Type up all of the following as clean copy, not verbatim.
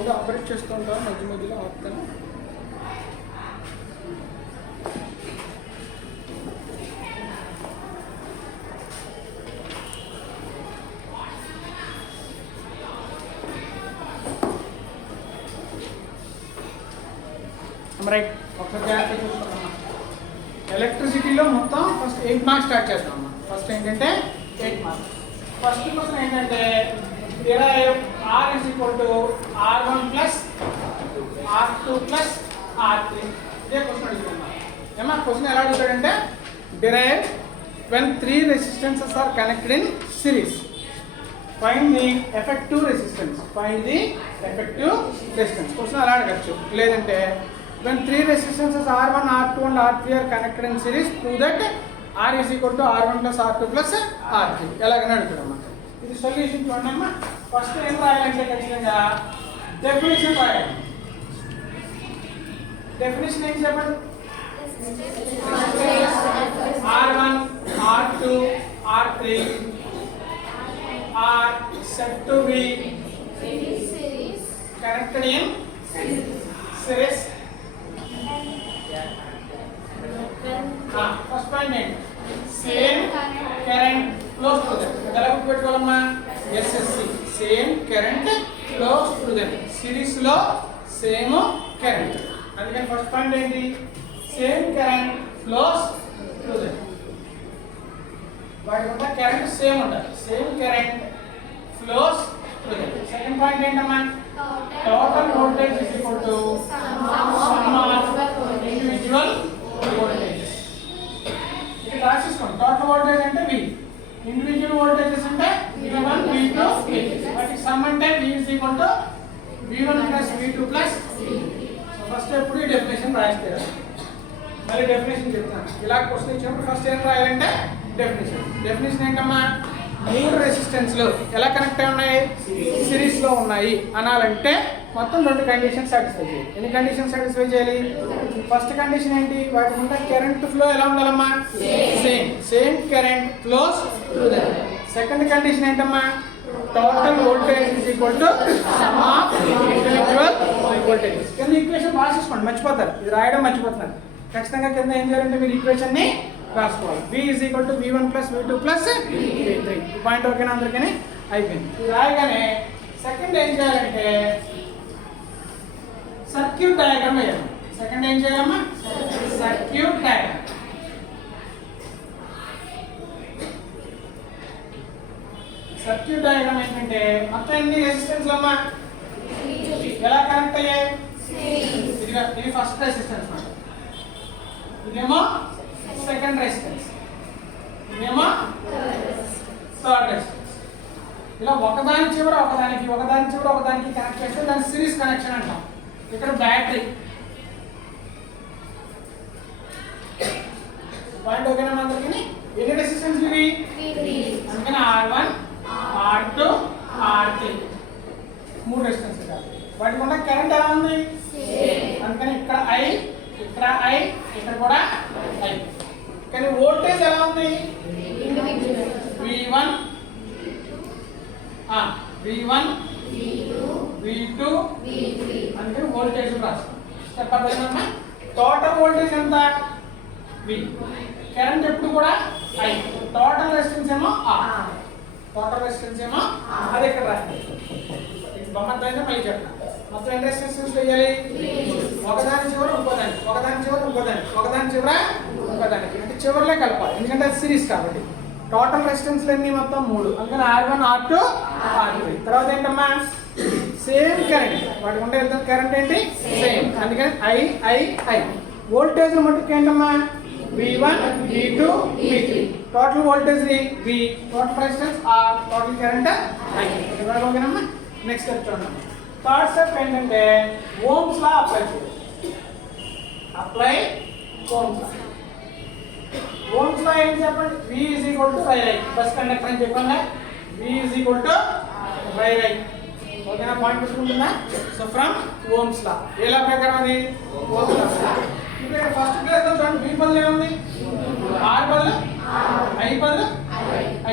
ఏదో ఆపరేట్ చేస్తూ ఉంటారు మధ్య మధ్యలో ఆపుతాను. రైట్, ఒకసారి జాగ్రత్తగా చూసుకున్నాం. ఎలక్ట్రిసిటీలో మొత్తం ఫస్ట్ 8 మార్క్స్ స్టార్ట్ చేస్తాం అమ్మా. ఫస్ట్ ఏంటంటే 8 మార్క్స్. ఫస్ట్ క్వశ్చన్ ఏంటంటే derive R is equal to R1 plus R2 plus R3. ఇదే క్వశ్చన్ అడుగుతున్నాం. ఏమా క్వశ్చన్ ఎలా అడుగుతాడంటే derive when 3 resistances are connected in series. Find the effective resistance. Find the effective resistance. Question అలా అడగచ్చు. లేదంటే when 3 resistances R1, R2 and R3 are connected in series, prove that R is equal to R1 plus R2 plus R3. ఎలాగని అడుగుతాడమ్మా. ఇది solution చూడమ్మా. First ఏం రాయాలంటే ఖచ్చితంగా definition రాయాలి. Definition ఏం చెప్పండి. R1, R2, R3 are said to be connected in series. First point ఏంటి? Same current flows through them. ఎలా గుర్తుపెట్టుకోవాలమ్మా? SSC, same current flows through them. Series లో సేమ్ కరెంట్. అందుకని ఫస్ట్ పాయింట్ ఏంటి? Same current flows through them. వాటి వల్ల current same ఉండాలి. Same current flows through them. Second point ఏంటమ్మా? Total voltage is equal to sum of individual voltages. ఇది రాసేసుకోండి. Total voltage అంటే V, ఇండివిజువల్ వోల్టేజెస్ అంటే V1, V2, V3. వాటికి some అంటే V is equal to V1 plus V2 plus V3. So first ఎప్పుడు ఈ definition రాయిస్తారు. మళ్ళీ డెఫినేషన్ చెప్తాను. ఇలా క్వశ్చన్ ఇచ్చినప్పుడు ఫస్ట్ ఏం రాయాలంటే డెఫినేషన్. డెఫినేషన్ ఏంటమ్మా? 3 రెసిస్టెన్స్లు ఎలా కనెక్ట్ అయి ఉన్నాయి? సిరీస్ లో ఉన్నాయి అనాలంటే మొత్తం 2 కండిషన్స్ సాటిస్ఫై చేయాలి. ఎన్ని కండిషన్స్ సాటిస్ఫై చేయాలి? ఫస్ట్ కండిషన్ ఏంటి? వాటి ముందు కరెంట్ ఫ్లో ఎలా ఉండాలమ్మా? Same current flows through that. Second condition ఏంటమ్మా? Total voltage is equal to sum of individual voltages. కింద ఈక్వేషన్ రాసేసుకోండి, మర్చిపోతారు. ఇది రాయడం మర్చిపోతున్నారు. ఖచ్చితంగా కింద ఏం చేయాలంటే మీరు ఈక్వేషన్ ని రాసుకోవాలి. V is equal to V1 plus V2 plus V3. ఈ పాయింట్ ఓకేనా అందరికీ? అయిపోయింది. ఇది రాయగానే సెకండ్ ఏం చేయాలంటే సర్క్యూట్ డయాగ్రామ్ వేయాలి. సెకండ్ ఏం చేయాలమ్మా? Circuit diagram. సర్క్యూట్ డయాగ్రామ్ ఏంటంటే మొత్తం ఎన్ని రెసిస్టెన్స్ అమ్మా? ఎలా కనెక్ట్ అయ్యాయి? ఇది ఫస్ట్ రెసిస్టెన్స్ మాట, ఇదేమో సెకండ్ రెసిస్టెన్స్, ఇదేమో థర్డ్ రెసిస్టెన్స్. ఇలా ఒకదాని చివర ఒకదానికి కనెక్ట్ చేస్తే దాన్ని సిరీస్ కనెక్షన్ అంటాం. ఇక్కడ బ్యాటరీ పాయింట్ ఓకేనా అందరికీ? ఎన్ని రెసిస్టెన్స్ ఇవి? అందుకని R1, R2, R3 3 రెసిస్టెన్స్ కాదు. వాటి వల్ల కరెంట్ ఎలా ఉంది? అందుకని ఇక్కడ I, ఇక్కడ I, ఇక్కడ కూడా I. కానీ వోల్టేజ్ ఎలా ఉంది? V1, V2, అంటే వోల్టేజ్ రాస్తాం. స్టెప్ అర్థమైందమ్మా? టోటల్ వోల్టేజ్ ఎంత? V. కరెంట్ ఎప్పుడు కూడా I. టోటల్ రెసిస్టెన్స్ ఏమో R. అది ఇక్కడ రాస్తాం. బొమ్మ అర్థమైందా? మళ్ళీ చెప్తాను. మొత్తం ఎన్ని రెసిస్టెన్స్ వేయాలి? ఒకదాని చివర ఇంకోదానికి అంటే చివరిలో కలపాలి. ఎందుకంటే అది సిరీస్ కాబట్టి. టోటల్ రెసిస్టెన్స్ అన్ని మొత్తం 3. అందుకని R1, R2, R3. తర్వాత ఏంటమ్మా? Same current. వాటికి ఉండే కరెంట్ ఏంటి? సేమ్. అందుకని I. వోల్టేజ్ మటుకు ఏంటమ్మా? V1, V2, V3. Total voltage V, total resistance R, total current I. ఓకేనమ్మా? నెక్స్ట్ స్టెప్ చూడండి. థర్డ్ స్టెప్ ఏంటంటే ఓమ్స్ లా అప్లై చేయాలి. ఓమ్స్ లా ఏం చెప్పండి? V is equal to I. Bus conductor అని చెప్పండి. V is equal to I. ఓకేనా? Point తీసుకుంటుందా? So from Ohm's law. ఏ లా ప్రకారం అది? Ohm's law. ఇప్పుడు ఫస్ట్ ప్లేస్ లో చూడండి, V బదులు ఏముంది? R బదులు I బదులు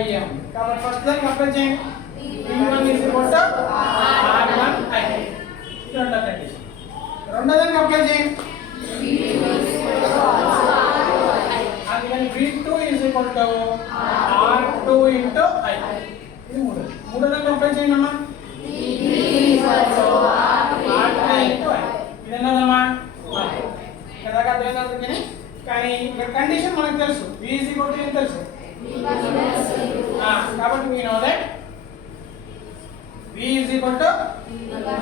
I ఉంది. కాబట్టి ఫస్ట్ దానికి అప్లై చేయండి. V1 is equal to R1 I. రెండో దానికి అప్లై చేయండి. అందుకని V2 is equal to R2 into I. ఇది మూడో దానికి అప్లై చేయండి అమ్మా. R3 into I. ఇది ఎన్నదమ్మా? కదా అర్థమైంది అందుకని. కానీ ఇక్కడ కండిషన్ మనకు తెలుసు. V is equal to ఏం తెలుసు? కాబట్టి we know that V is equal to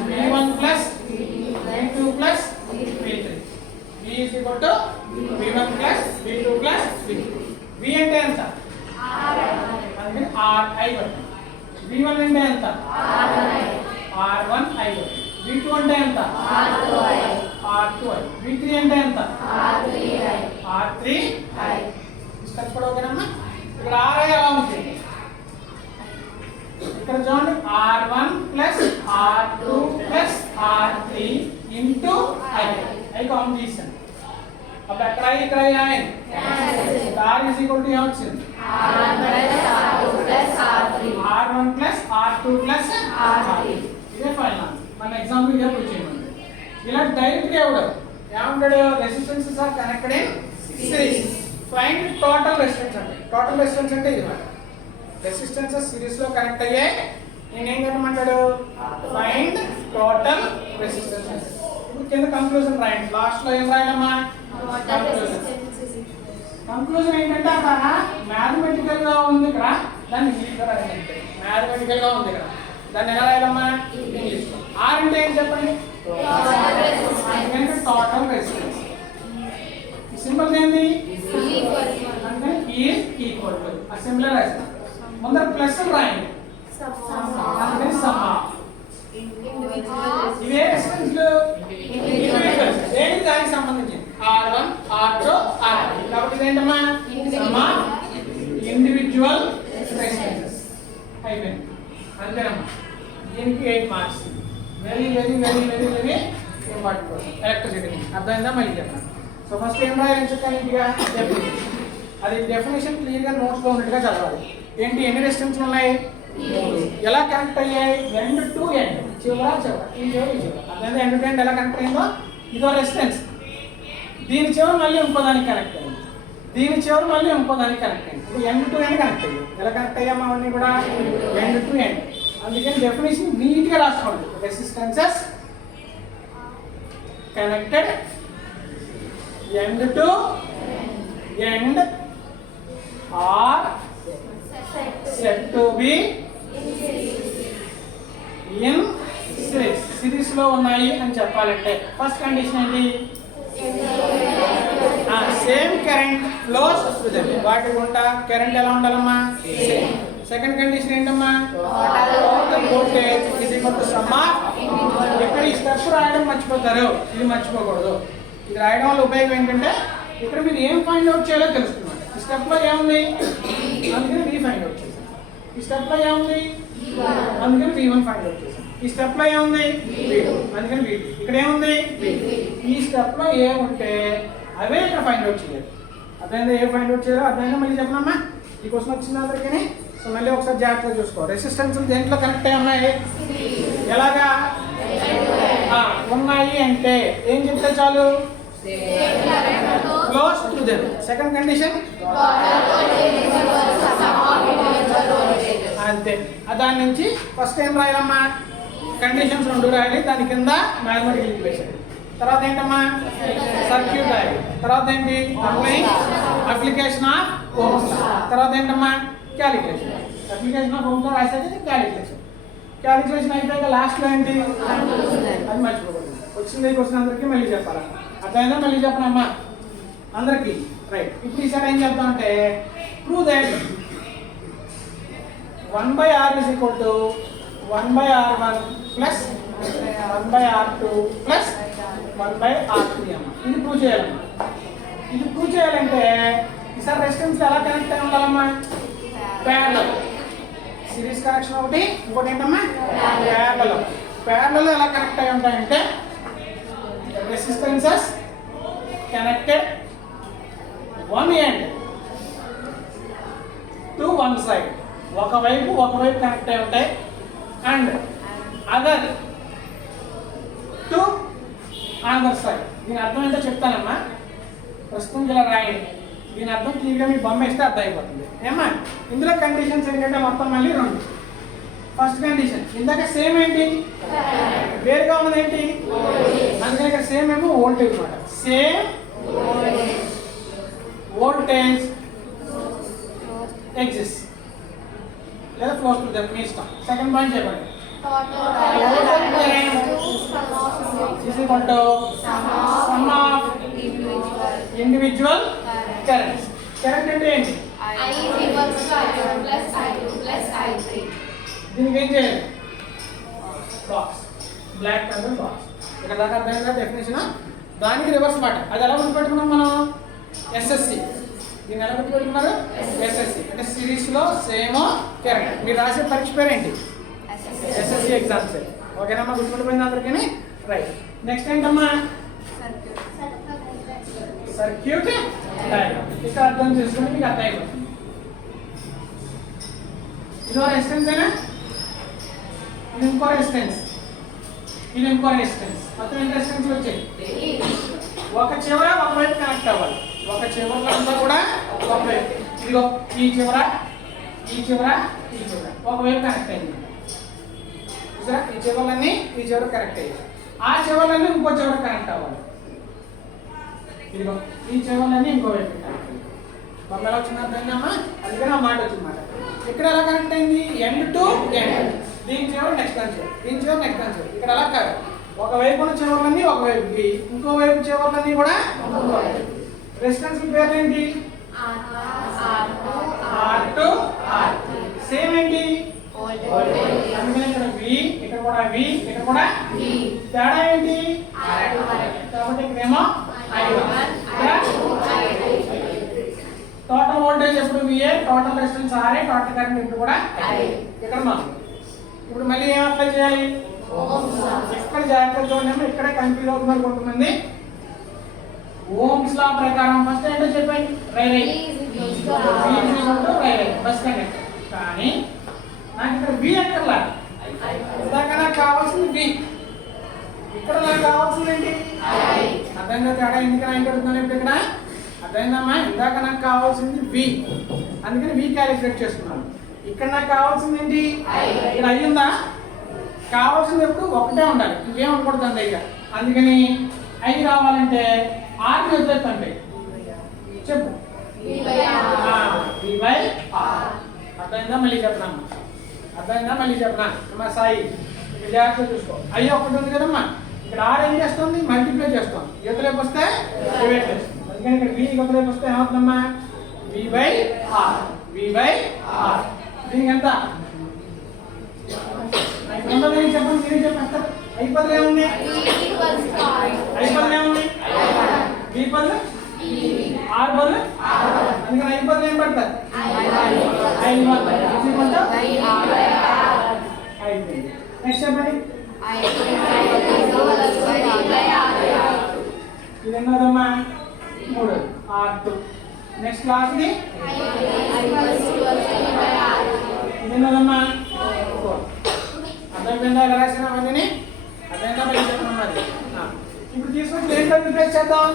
V1 plus V2 plus V3. V is equal to V1 plus V2 plus V3. V అంటే ఎంత? అందుకని RI1. V1 అంటే ఎంత? R1I1. V2 అంటే ఎంత? R2I. V3 అంటే ఎంత? R3I. స్టెప్ కూడా ఓకేనమ్మా. ఇక్కడ RI ఎలా ఉంది? ఇక్కడ చూడండి R1 plus R2 plus R3 into I. I count చేశాను. అప్పుడు అక్కడ ఇక్కడ అయింది. R is equal to ఏమొచ్చింది? R1 plus R2 plus R3. ఇదే ఫైనల్. మన ఎగ్జాంపుల్ ఇదే ప్రూవ్ చేయమండి. ఇలా డైరెక్ట్ గా ఇవ్వడు. ఏమంటాడు? Resistances are connected in series. Find total resistance అంటే. టోటల్ రెసిస్టెన్స్ అంటే ఇది మాట. రెసిస్టెన్సెస్ సిరీస్ లో కనెక్ట్ అయ్యాయి. నేను ఏం చేయమంటాడు? Find total resistances. ఇప్పుడు కింద కంక్లూజన్ రాయండి. లాస్ట్ లో ఏం రాయాలమ్మా? కంక్లూజన్ ఏంటంటే అక్కడ మ్యాథమెటికల్ గా ఉంది ఇక్కడ. దాన్ని ఇంగ్లీష్ లో రాయాలంటే మ్యాథమెటికల్ గా ఉంది ఇక్కడ. దాన్ని ఎలా రాయాలమ్మా? ఇంగ్లీష్ లో. ఆర్ అంటే ఏం చెప్పండి? Total resistance. ఈ సింబల్ ఏంది? అంటే ఈజ్ ఈక్వల్ టు. ఆ సింబల్ రాస్తాం. ముందర ప్లస్ రాయండి. అందుకని సమ్ ఆఫ్. ఇవే రెసిస్టెన్స్లు ఇండివిజువల్స్. దేనికి దానికి సంబంధించింది? R1, R2, R3. కాబట్టి ఇదేంటమ్మా? Sum of individual resistances. అయిపోయింది. అంతేనమ్మా. దీనికి 8 marks. Very very very very very important. Electricity అర్థమైందా? మళ్ళీ చెప్పండి. సో ఫస్ట్ ఏం రాయాలి చెప్పాను? ఇంటిగా డెఫినేషన్. అది డెఫినేషన్ క్లియర్గా నోట్స్లో ఉన్నట్టుగా చదవాలి. ఏంటి? ఎన్ని రెసిస్టెన్స్ ఉన్నాయి? ఎలా కనెక్ట్ అయ్యాయి? End to end. చివర చివర. ఈ చివర ఈ చివర. అదే ఎండ్ టు ఎండ్ ఎలా కనెక్ట్ అయిందో ఇదో రెసిస్టెన్స్. దీని చివర మళ్ళీ ఇంకో దానికి కనెక్ట్ అయింది. దీని చివర మళ్ళీ ఇంకో దానికి కనెక్ట్ అయింది. ఇప్పుడు ఎండ్ టు ఎండ్ కనెక్ట్ అయ్యాయి. ఎలా కనెక్ట్ అయ్యామా అవన్నీ కూడా? End to end. అందుకని డెఫినేషన్ నీట్గా రాసుకోండి. Resistances connected end to end are said to be in series. Series లో ఉన్నాయి అని చెప్పాలంటే ఫస్ట్ కండిషన్ ఏంటి? Same current flows through them. వాటి గుండా కరెంట్ ఎలా ఉండాలమ్మా? సేమ్. సెకండ్ కండిషన్ ఏంటమ్మా? Total voltage is equal to sum of. ఇక్కడ ఈ స్టెప్ రాయడం మర్చిపోతారు. ఇది మర్చిపోకూడదు. ఇది రాయడం వల్ల ఉపయోగం ఏంటంటే ఇక్కడ మీరు ఏం ఫైండ్ అవుట్ చేయాలో తెలుసుకున్నారు. ఈ స్టెప్ లో ఏముంది? అందుకని V ఫైండ్ అవుట్ చేశారు. ఈ స్టెప్ లో ఏముంది? అందుకని V1 ఫైండ్ అవుట్ చేశారు. ఈ స్టెప్ లో ఏముంది? V2. అందుకని V2. ఇక్కడ ఏముంది? V3. ఈ స్టెప్ లో ఏముంటే అవే ఇక్కడ ఫైండ్ అవుట్ చేయాలి. అర్థమైందా? ఏ ఫైండ్ అవుట్ చేయాలో అర్థమైందా? మళ్ళీ చెప్పనమ్మా. ఈ క్వశ్చన్ వచ్చింది అందరికీ. సో మళ్ళీ ఒకసారి జాగ్రత్తగా చూసుకో. రెసిస్టెన్స్ దేంట్లో కనెక్ట్ అయ్యి ఉన్నాయి? ఎలాగా ఉన్నాయి అంటే ఏం చెప్తే చాలు? Close to them. Second condition అంతే. దాని నుంచి ఫస్ట్ ఏం రాయాలమ్మా? కండిషన్స్ 2 రాయాలి. దాని కింద మ్యాథమెటికల్ ఈక్వేషన్. తర్వాత ఏంటమ్మా? సర్క్యూట్ రాయాలి. తర్వాత ఏంటి? Application of Ohm's. తర్వాత ఏంటమ్మా? క్యాలిక్యులేషన్. అప్లికేషన్ ఆఫ్ ఓమ్స్ రాసేది క్యాలిక్యులేషన్. క్యాలిక్యులేషన్ అయిపోయాక లాస్ట్లో ఏంటి? అది మర్చిపోకూడదు. వచ్చింది క్వశ్చన్ అందరికీ మళ్ళీ చెప్పాలా? అర్థమైందా? మళ్ళీ చెప్పనమ్మా అందరికీ. రైట్. ఇప్పుడు ఈసారి ఏం చెప్తామంటే prove that 1/R is equal to 1/R1 plus 1/R2 plus 1/R3 అమ్మా. ఇది ప్రూవ్ చేయాలమ్మా. ఇది ప్రూవ్ చేయాలంటే ఈసారి రెసిస్టెన్స్ ఎలా కనెక్ట్ అయి ఉండాలమ్మా? ప్యారలల్. సిరీస్ కనెక్షన్ ఒకటి, ఇంకోటి ఏంటమ్మా? ప్యారలల్. ప్యారలల్ ఎలా కనెక్ట్ అయి ఉంటాయంటే resistances connected one end to one side. ఒకవైపు కనెక్ట్ అయి ఉంటాయి. And other to another side. దీని అర్థం ఏంటో చెప్తానమ్మా, ప్రస్తుతం ఇలా రాయండి. దీని అర్థం క్లియర్గా మీ బొమ్మ వేస్తే అర్థం అయిపోతుంది ఏమా. ఇందులో కండిషన్స్ ఏంటంటే మొత్తం మళ్ళీ 2. ఫస్ట్ కండిషన్ ఇందాక సేమ్ ఏంటి, వేరుగా ఉన్నది ఏంటి, అందుకని ఇక్కడ సేమ్ ఏమో వోల్టేజ్ అనమాట. సేమ్ వోల్టేజ్ ఎగ్జిస్ట్ లేదా ఫ్లోస్ టు దెమ్, మీ ఇష్టం. సెకండ్ పాయింట్ చెప్పండి. Is equal to sum of individual currents. Current అంటే ఏంటి? I is equal to I1 plus I2 plus I3. దీనికి ఏం చేయాలి? Box, black colour box. ఇక్కడ దాకా అర్థమైందా డెఫినేషన్? దానికి రివర్స్ మాట. అది ఎలా గుర్తుపెట్టుకున్నాం మనం? ఎస్ఎస్సి. దీన్ని ఎలా గుర్తుపెట్టుకున్నారు? ఎస్ఎస్సి అంటే సిరీస్ లో సేమ్ కరెంట్. మీరు రాసే పరీక్ష పేరు ఏంటి? SSC exams. ఓకేనమ్మా, గుర్తుపెట్టుకుపోయింది అందరికీ? రైట్. నెక్స్ట్ ఏంటమ్మా? Circuit diagram. ఇక్కడ అర్థం చేసుకుని మీకు అర్థం అయిపోతుంది. ఇదో రెసిస్టెన్స్ అయినా, ఇది ఇంకో రెసిస్టెన్స్, ఇది ఇంకో రెసిస్టెన్స్. మొత్తం ఎన్ని రెసిస్టెన్స్ వచ్చాయి? ఒక చివర ఒకవైపు కనెక్ట్ అవ్వాలి. ఒక చివరలో అంతా కూడా ఒకవైపు. ఇదిగో ఈ చివర, ఈ చివర, ఈ చివర ఒకవైపు కనెక్ట్ అయింది. చూసారా? ఈ చివరలన్నీ ఈ చివర కనెక్ట్ అయ్యాయి. ఆ చివరలన్నీ ఇంకో చివర కనెక్ట్ అవ్వాలి. ఇదిగో ఈ చివరలన్నీ ఇంకో వైపు కనెక్ట్ అయ్యాయి. బొమ్మ ఎలా వచ్చింది అర్థమైందమ్మా? అందుకని ఆ మాట వచ్చింది మాట. ఇక్కడ ఎలా కనెక్ట్ అయింది? End to end. దీని చివర నెక్స్ట్ ఆన్సర్, దీని చివర నెక్స్ట్ ఆన్సర్. ఇక్కడ అలా కాదు, ఒకవైపు ఉన్న చివరలన్నీ ఒకవైపుకి, ఇంకో వైపు చివరలన్నీ కూడా ఇంకో వైపు. రెసిస్టెన్స్ పేరు ఏంటి? R2 R3. సేమ్ ఏంటి? అందుకని ఇక్కడ V, ఇక్కడ కూడా V, ఇక్కడ కూడా V. తేడా ఏంటి? కాబట్టి ఇక్కడేమో I1, టోటల్ వోల్టేజ్ ఎప్పుడు VA, total resistance RA, total current ఇప్పుడు కూడా ఇక్కడ మనం. ఇప్పుడు మళ్ళీ ఏం అప్లై చేయాలి? ఎక్కడ జాగ్రత్తగా చూడండి, ఇక్కడే కన్ఫ్యూజ్ అవుతున్నారు కొంతమంది. ఓమ్స్ లా ప్రకారం ఫస్ట్ ఏంటో చెప్పండి, రై బస్ కనెక్ట్. కానీ నాకు ఇక్కడ V అక్కర్లా, ఇందాక నాకు కావాల్సింది V, ఇక్కడ నాకు కావాల్సింది ఏంటి? అర్థంగా తేడా ఎందుకని ఆయన అడుగుతున్నాను ఇప్పుడు ఇక్కడ? అర్థమైందమ్మా? ఇందాక నాకు కావాల్సింది V, అందుకని V క్యాలిక్యులేట్ చేస్తున్నాను. ఇక్కడ నాకు కావాల్సింది ఏంటి? ఇక్కడ అయ్యిందా? కావాల్సింది ఎప్పుడు ఒకటే ఉండాలి, ఇంకేం ఉండకూడదు అండి ఇక. అందుకని I రావాలంటే R వదిలేపు అంటే చెప్పు, V బై R. అర్థమైందా? మళ్ళీ చెప్పనమ్మా, అర్థమైందా? మళ్ళీ చెప్పనా అమ్మా సాయి? ఇక్కడ జాగ్రత్తగా చూసుకో. I ఒకటి ఉంది కదమ్మా, ఇక్కడ R ఏం చేస్తుంది? మల్టిప్లై చేస్తాం. యువతలేపు వస్తే డివైడ్ చేస్తాం. అందుకని ఇక్కడ V యువతలేపు వస్తే ఏమవుతుందమ్మా? V by R, V by R. దీనికి ఎంత? చెప్పండి, మీరు చెప్పేస్తారు. I పదులు ఏముంది? I పదులు ఏముంది? V పదులు R పదులు. అందుకని I పదులు ఏం పడతారు? నెక్స్ట్ చెప్పండి. ఇది ఎన్నోదమ్మా? 3, R2. నెక్స్ట్ లాస్ట్ ది ఇది ఎన్నోదమ్మా? 4. అర్థమైందా? ఎలా రాసిన అవన్నీ అర్థమైందా? మళ్ళీ చెప్పడం అది. ఇప్పుడు తీసుకొని దేంట్లో రీప్లేస్ చేద్దాం?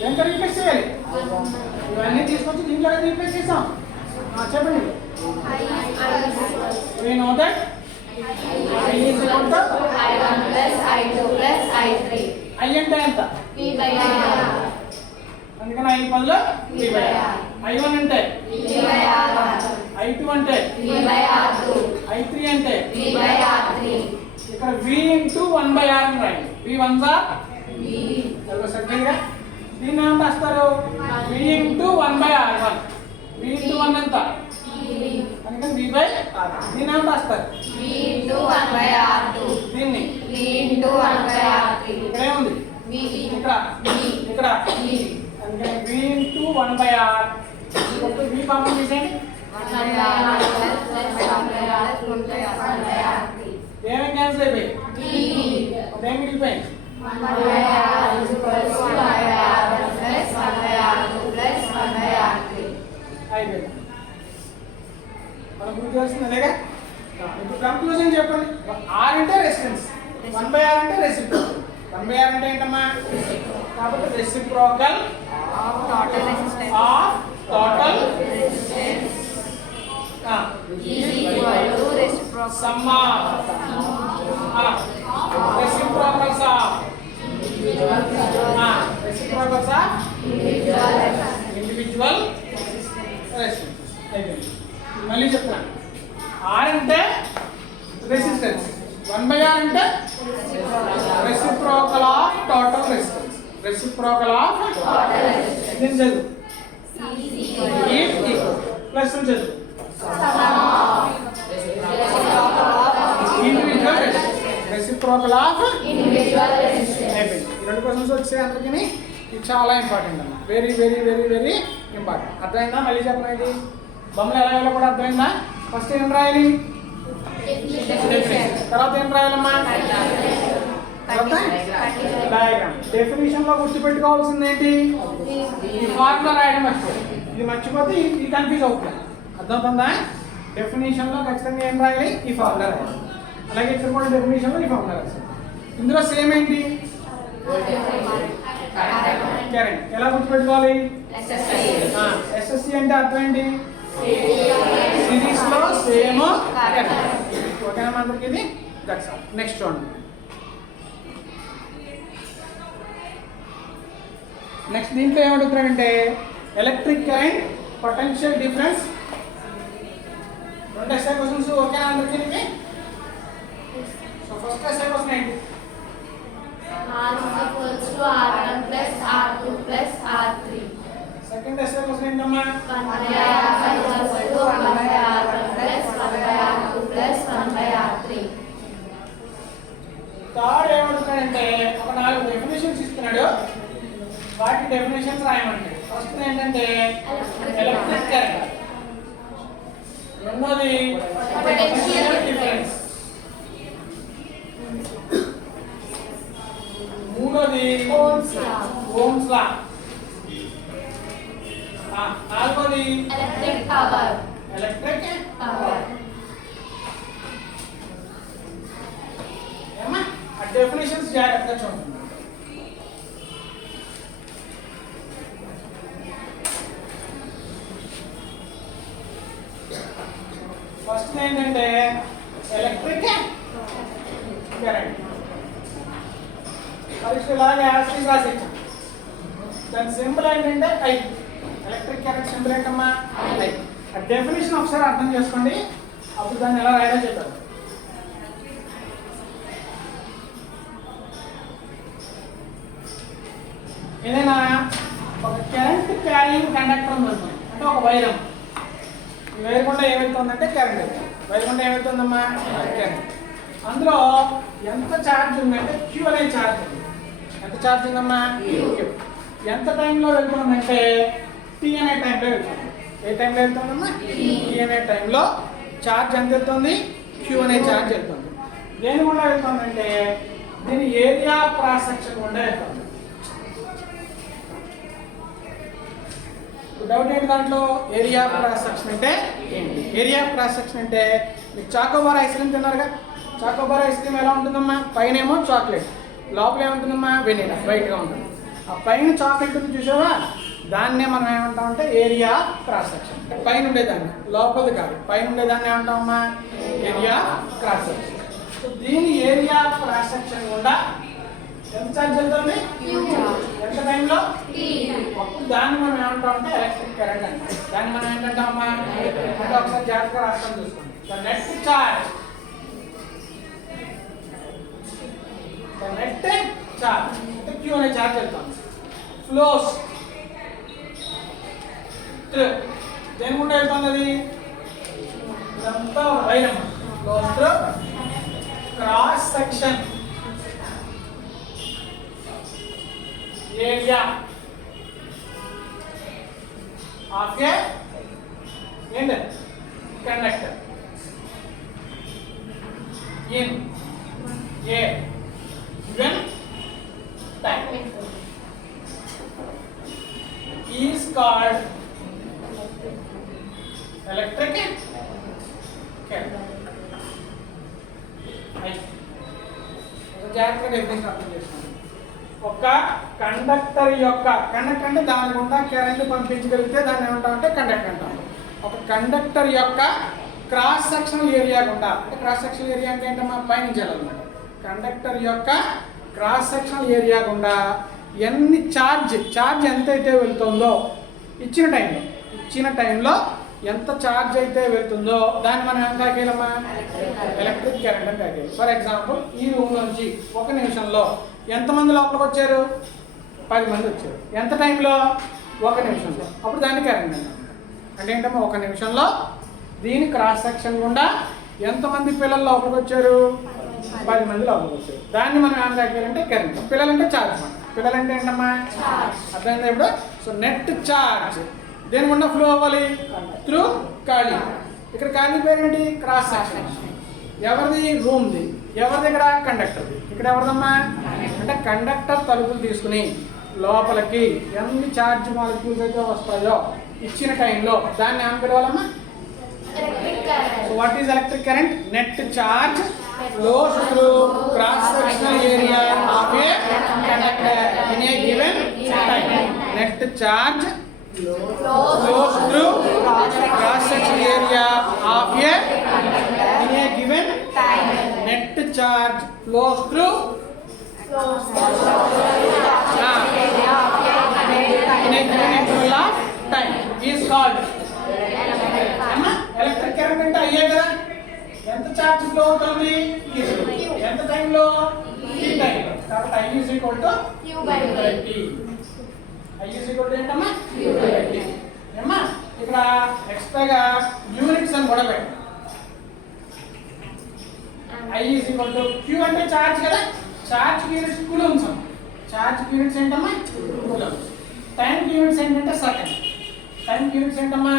దేంట్లో రీప్లేస్ చేయాలి? ఇవన్నీ తీసుకొచ్చి దీంట్లో రీప్లేస్ చేస్తాం. చెప్పండి. We know that I is equal to I1 plus I2 plus I3. I అంటే ఎంత? V by R. అందుకని I పదులు V by R. I1 అంటే V by R1. I2 అంటే V by R2. I3 అంటే V by R3. ఇక్కడ V into 1 by R అని రాయండి. V 1 గా V. సరిగ్గా దీన్ని ఏమంటే వస్తారు? V into 1 by R1. V into 1 ఎంత? అందుకని V by R. దీన్ని ఏమంటే వస్తారు? V into 1 by R2. దీన్ని V into 1 by R3. ఇక్కడ ఏముంది? V. ఇక్కడ ఇక్కడ అందుకని V into 1 by R V common తీసేయండి. 1 by R plus 1 by R plus 1 by R3. ఏమేమి క్యాన్సిల్ అయిపోయి? అదేం మిగిలిపోయింది? 1 by R is equal to 1 by R1 plus 1 by R2 plus 1 by R3. అయిపోయింది. మనం గుర్తు చేస్తుంది అదేగా. ఇప్పుడు కంక్లూజన్ చెప్పండి. R అంటే రెసిస్టెన్స్, 1/r అంటే రెసిప్రోకల్. 1/r అంటే ఏంటమ్మా? కాబట్టి reciprocal of total resistance of total is equal to reciprocal some of reciprocals of reciprocals of individual resistance. అయిపోయింది. మళ్ళీ చెప్తాను. ఆర్ అంటే రెసిస్టెన్స్, 1/r అంటే reciprocal of total resistance. Reciprocal of దీన్ని చదువు ప్లస్ చదువు individual reciprocal of individual resistance. అయిపోయింది. ఈ రెండు క్వశ్చన్స్ వచ్చే అందుకని ఇది చాలా ఇంపార్టెంట్ అన్న. Very very very very important. అర్థమైందా? మళ్ళీ చెప్పలేదు. బొమ్మలు ఎలా వేయాలో కూడా అర్థమైందా? ఫస్ట్ ఏం రాయాలి? తర్వాత ఏం రాయాలమ్మా? డయాగ్రామ్. డెఫినేషన్ లో గుర్తుపెట్టుకోవాల్సింది ఏంటి? ఈ ఫార్ములా రాయడం మర్చిపోయి, ఇది మర్చిపోతే ఇది కన్ఫ్యూజ్ అవుతుంది. అర్థమవుతుందా? డెఫినేషన్ లో ఖచ్చితంగా ఏం రాయాలి? ఈ ఫార్ములా రాయాలి. అలాగే ఇక్కడ కూడా డెఫినేషన్ లో ఈ ఫార్ములా రాయాలి. ఇందులో సేమ్ ఏంటి? కరెంట్. ఎలా గుర్తుపెట్టుకోవాలి? ఎస్ఎస్సి అంటే అర్థం ఏంటి? సిరీస్ లో సేమ్ కరెంట్. ఓకేనా అందరికి? ఇది దట్స్ ఆల్. నెక్స్ట్ చూడండి. నెక్స్ట్ దీంట్లో ఏమడుగుతున్నాడంటే ఎలక్ట్రిక్ కరెంట్ పొటెన్షియల్ డిఫరెన్స్. రెండు ఎస్ఐ క్వశ్చన్స్ ఓకేనా అందరికి? సో ఫస్ట్ ఎస్ఐ క్వశ్చన్ ఏంటి? R is equals to R1 plus R2 plus R3. Second SI question ఏంటమ్మా? 1/r is equal to 1/r1 plus 1/r2 plus 1/r3. థర్డ్ ఏమడుగుతాడంటే ఒక 4 definitions ఇస్తున్నాడు, వాటి డెఫినేషన్స్ రాయమంటాడు. ఫస్ట్ ఏంటంటే ఎలక్ట్రిక్ కరెంట్, రెండోది పొటెన్షియల్ డిఫరెన్స్, మూడోది Ohm's law. ఓమ్స్ లా, నాలుగోది Electric power. Electric Power. ఏమా ఆ డెఫినేషన్స్ జాగ్రత్తగా చూడండి. ఫస్ట్ ఏంటంటే ఎలక్ట్రిక్ కరెంట్. పరీక్ష ఇలాగే యాసిడ్ రాసి ఇచ్చాం. దాని సింబల్ ఏంటంటే ఐ. ఎలక్ట్రిక్ కరెంట్ సింబల్ ఏంటమ్మా? ఐ. ఆ డెఫినేషన్ ఒకసారి అర్థం చేసుకోండి, అప్పుడు దాన్ని ఎలా రాయాలో చెప్పారు. ఏదైనా ఒక కరెంట్ క్యారింగ్ కండక్టర్ ఉందనుకోండి, అంటే ఒక వైరం. ఈ వైర్ గుండా ఏమవుతుందంటే కరెంట్ వెళ్తుంది. వైర్ గుండా ఏమవుతుందమ్మా? కరెంట్. అందులో ఎంత ఛార్జ్ ఉందంటే క్యూ అనే ఛార్జ్ ఉంది. ఎంత ఛార్జ్ ఉందమ్మా? క్యూ. ఎంత టైంలో వెళ్తుందంటే టీ అనే టైంలో వెళ్తుంది. ఏ టైంలో వెళ్తుందమ్మా? టీ అనే టైంలో ఛార్జ్ ఎంత వెళ్తుంది? క్యూ అనే ఛార్జ్ వెళ్తుంది. దేని గుండా వెళ్తుందంటే దీని ఏరియా క్రాస్ సెక్షన్ గుండా వెళ్తుంది. డౌట్ ఏంటి దాంట్లో? ఏరియా క్రాస్ సెక్షన్ అంటే ఏంటి? ఏరియా క్రాస్ సెక్షన్ అంటే మీకు చాకోబార్ ఐస్ క్రీమ్ తిన్నారుగా? చాకోబార్ ఐస్ క్రీమ్ ఎలా ఉంటుందమ్మా? పైన ఏమో చాక్లెట్, లోపల ఏముంటుందమ్మా? వెనీలా, వైట్గా ఉంటుంది. ఆ పైన చాక్లెట్ ఉంది చూసావా, దాన్నే మనం ఏమంటామంటే ఏరియా క్రాస్ సెక్షన్. పైన ఉండేదాన్ని, లోపలిది కాదు, పైన ఉండేదాన్ని ఏమంటామమ్మా? Area cross section. సో దీని ఏరియా క్రాస్ సెక్షన్ గుండా ఎంత ఛార్జ్ వెళ్తుంది? ఎంత టైంలో? అప్పుడు దాన్ని మనం ఏమంటామంటే ఎలక్ట్రిక్ కరెంట్ అంటాం. దాన్ని మనం ఏంటంటామమ్మా? అంటే ఒకసారి జాగ్రత్తగా రాష్ట్రం చూసుకోండి. The net charge, the net charge అంటే క్యూ అనే ఛార్జ్ వెళ్తాం. ఫ్లోస్ త్రూ, దేని గుండా వెళ్తుంది అది? ఇదంతా వైరం. Flows through cross section area of a ఏంటి? Conductor in a given time is called electric current. జాగ్రత్తగా డెఫినేషన్ అర్థం చేసుకోండి. ఒక కండక్టర్ యొక్క కండక్టర్ అంటే దాని గుండా కరెంట్ పంపించగలిగితే దాన్ని ఏమంటామంటే కండక్టర్ అంటాం. ఒక కండక్టర్ యొక్క క్రాస్ సెక్షనల్ ఏరియా గుండా అంటే క్రాస్ సెక్షనల్ ఏరియా అంటే ఏంటమ్మా పైనుంచి వెళ్ళాలన్నమాట. కండక్టర్ యొక్క క్రాస్ సెక్షనల్ ఏరియా గుండా ఎన్ని ఛార్జ్ ఎంతైతే వెళ్తుందో ఇచ్చిన టైంలో ఎంత ఛార్జ్ అయితే వెళ్తుందో దాన్ని మనం ఎంత కాకేయాలమ్మా ఎలక్ట్రిక్ కరెంట్ అని కాకేయాలి. ఫర్ ఎగ్జాంపుల్ ఈ రూమ్ నుంచి 1 నిమిషంలో ఎంతమంది లోపలికి వచ్చారు? 10 మంది వచ్చారు. ఎంత టైంలో? 1 నిమిషంలో. అప్పుడు దాన్ని కరెంట్ అన్నాం. అంటే ఏంటమ్మా 1 నిమిషంలో దీని క్రాస్ సెక్షన్ గుండా ఎంతమంది పిల్లలు లోపలికి వచ్చారు? 10 మంది లోపలికి వచ్చారు. దాన్ని మనం ఏం కాకేయాలంటే కరెంట్. పిల్లలంటే ఛార్జ్. పిల్లలంటే ఏంటమ్మా అర్థమైందా ఇప్పుడు? సో నెట్ ఛార్జ్ దేని గుండా ఫ్లో అవ్వాలి? త్రూ ఖాళీ. ఇక్కడ ఖాళీ పేరు ఏంటి? Cross section. ఎవరిది? రూమ్ది. ఎవరిది? ఇక్కడ కండక్టర్ది. ఇక్కడ ఎవరిదమ్మా అంటే కండక్టర్ తలుపులు తీసుకుని లోపలికి ఎన్ని ఛార్జ్ మాలిక్యూల్స్ అయితే వస్తాయో ఇచ్చిన టైంలో దాన్ని ఏం పిలవాలమ్మా? So what is electric current? Net charge flows through cross sectional area of a conductor in a given time. Net charge flows through cross sectional area of a in a given time. Net charge flows through in a given interval of time is called electric current. అంటే అయ్యే కదా ఎంత charge flow అవుతుంది? ఎంత టైంలో? ఈ టైంలో. కాబట్టి I is equal to Q by T. I is equal to ఏంటమ్మా? Q by T. ఏమ్మా ఇక్కడ ఎక్స్ట్రాగా యూనిట్స్ అని కూడా పెట్టాం. I is equal to Q అంటే ఛార్జ్ కదా. Charge units coulombs. Charge units ఏంటమ్మా? కూలంబ్స్. టైం యూనిట్స్ ఏంటంటే సెకండ్. టైం యూనిట్స్ ఏంటమ్మా?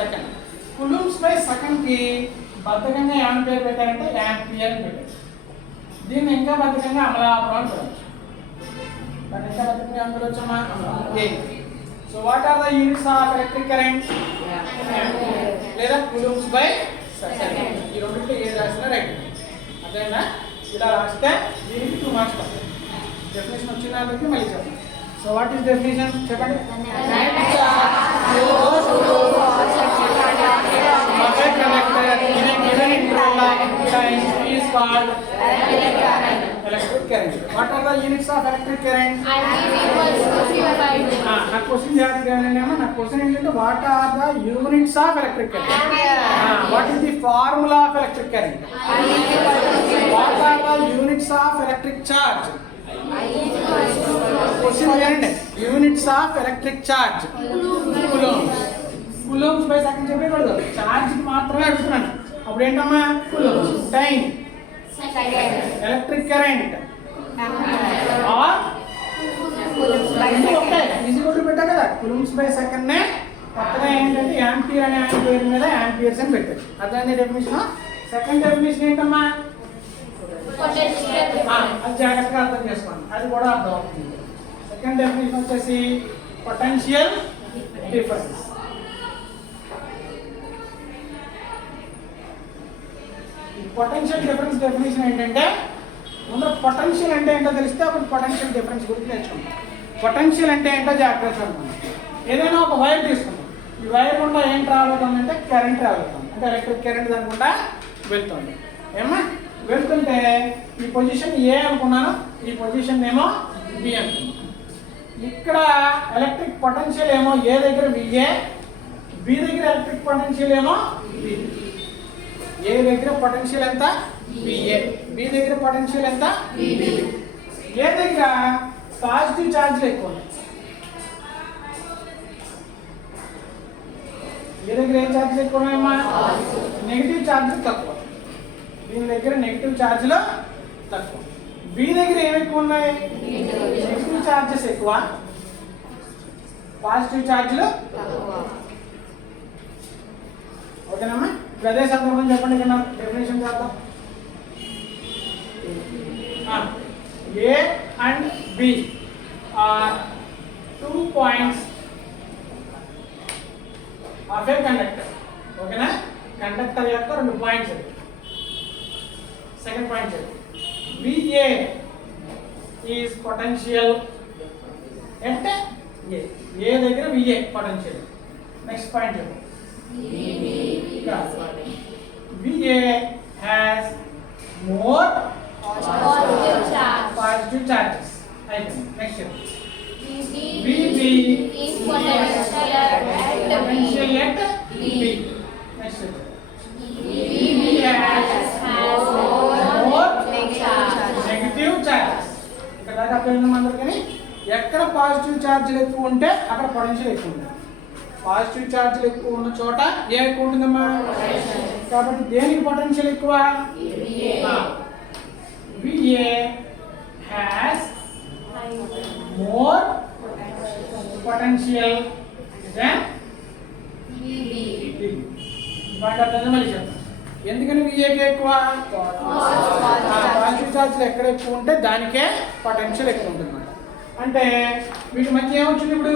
సెకండ్. కూలంబ్స్ బై సెకండ్ కి బద్ధకంగా ఏమని పేరు పెట్టారంటే యాంపియర్ అని పెట్టారు. దీన్ని ఇంకా బద్ధకంగా అమలాపురం అని పిలవచ్చు. దాన్ని ఇంకా బద్ధకంగా ఏమని పిలవచ్చమ్మా? So what are the units of electric current? లేదా కూలంబ్స్ బై సెకండ్. ఈ రెండింటిలో ఏది రాసినా రైట్. అదేనా ఇలా రాస్తే దీనికి 2 మార్క్స్ పడతాయి. డెఫినేషన్ వచ్చిన దానికి మళ్ళీ చెప్పండి. సో వాట్ ఈస్ డెఫినేషన్ చెప్పండి. Called electric current. What are the units of electric current? నా క్వశ్చన్ నా క్వశ్చన్ ఏంటంటే what are the units of electric current? What is the formula of electric current? What are the units of electric charge? Question ఏంటంటే units of electric charge coulombs. Coulombs by second చెప్పకూడదు, charge మాత్రమే అడుగుతున్నాను. అప్పుడు ఏంటమ్మా? Coulombs. Time electric current are okay easy కొట్టు పెట్టా కదా. Coulombs by second నే కొత్తగా ఏంటంటే యాంపియర్ అనే పేరు మీద యాంపియర్స్ అని పెట్టారు. అదే డెఫినేషన్. సెకండ్ డెఫినేషన్ ఏంటమ్మా? అది జాగ్రత్తగా అర్థం చేసుకోండి, అది కూడా అర్థం అవుతుంది. సెకండ్ డెఫినేషన్ వచ్చేసి potential difference. Potential difference definition ఏంటంటే ముందు పొటెన్షియల్ అంటే ఏంటో తెలిస్తే అప్పుడు పొటెన్షియల్ డిఫరెన్స్ గురించి నేర్చుకుంటాం. పొటెన్షియల్ అంటే ఏంటో జాగ్రత్తగా అనుకుంటాం. ఏదైనా ఒక వైర్ తీసుకుంటాం. ఈ వైర్ గుండా ఏం ట్రావెల్ అవుతుందంటే కరెంట్ ట్రావెల్ అవుతుంది. అంటే ఎలక్ట్రిక్ కరెంట్ దాని గుండా వెళ్తుంది. ఏమన్నా వెళ్తుంటే ఈ పొజిషన్ ఏ అనుకున్నాను, ఈ పొజిషన్ ఏమో బి అనుకున్నాను. ఇక్కడ ఎలక్ట్రిక్ పొటెన్షియల్ ఏమో ఏ దగ్గర విఏ, బి దగ్గర ఎలక్ట్రిక్ పొటెన్షియల్ ఏమో బి. ఏ దగ్గర పొటెన్షియల్ ఎంత? విఏ. బి దగ్గర పొటెన్షియల్ ఎంత? బి. ఏ దగ్గర పాజిటివ్ ఛార్జ్లు ఎక్కువ ఉన్నాయి. ఏ దగ్గర ఏ ఛార్జ్లు ఎక్కువ ఉన్నాయమ్మా? నెగిటివ్ ఛార్జ్లు తక్కువ. దీని దగ్గర నెగిటివ్ ఛార్జ్లు తక్కువ. బి దగ్గర ఏమి ఎక్కువ ఉన్నాయి? నెగిటివ్ ఛార్జెస్ ఎక్కువ, పాజిటివ్ ఛార్జ్లు తక్కువ. ఓకేనమ్మా? అదే సందర్భం చెప్పండి. ఇక్కడ డెఫినేషన్ చేద్దాం. A and B are 2 points of a conductor. ఓకేనా? కండక్టర్ యొక్క 2 points. Second point VA is potential at A. A దగ్గర VA potential. Next point. VA has more positive charges. Next. VB is potential at B. Next. VB has more negative charges. ఇక్కడ దాకా అర్థమైంది అందరికీ. ఎక్కడ positive ఛార్జీలు ఎక్కువ ఉంటే అక్కడ పొటెన్షియల్ ఎక్కువ ఉంటుంది. పాజిటివ్ ఛార్జీలు ఎక్కువ ఉన్న చోట ఏ ఎక్కువ ఉంటుందమ్మా? కాబట్టి దేనికి పొటెన్షియల్ ఎక్కువ? VA has more potential than VB. బాగా అర్థం మళ్ళీ చెప్తాను. ఎందుకని VAకి ఎక్కువ? పాజిటివ్ ఛార్జీలు ఎక్కడ ఎక్కువ ఉంటే దానికే పొటెన్షియల్ ఎక్కువ ఉంటుంది అన్నమాట. అంటే వీటి మధ్య ఏమొచ్చింది ఇప్పుడు?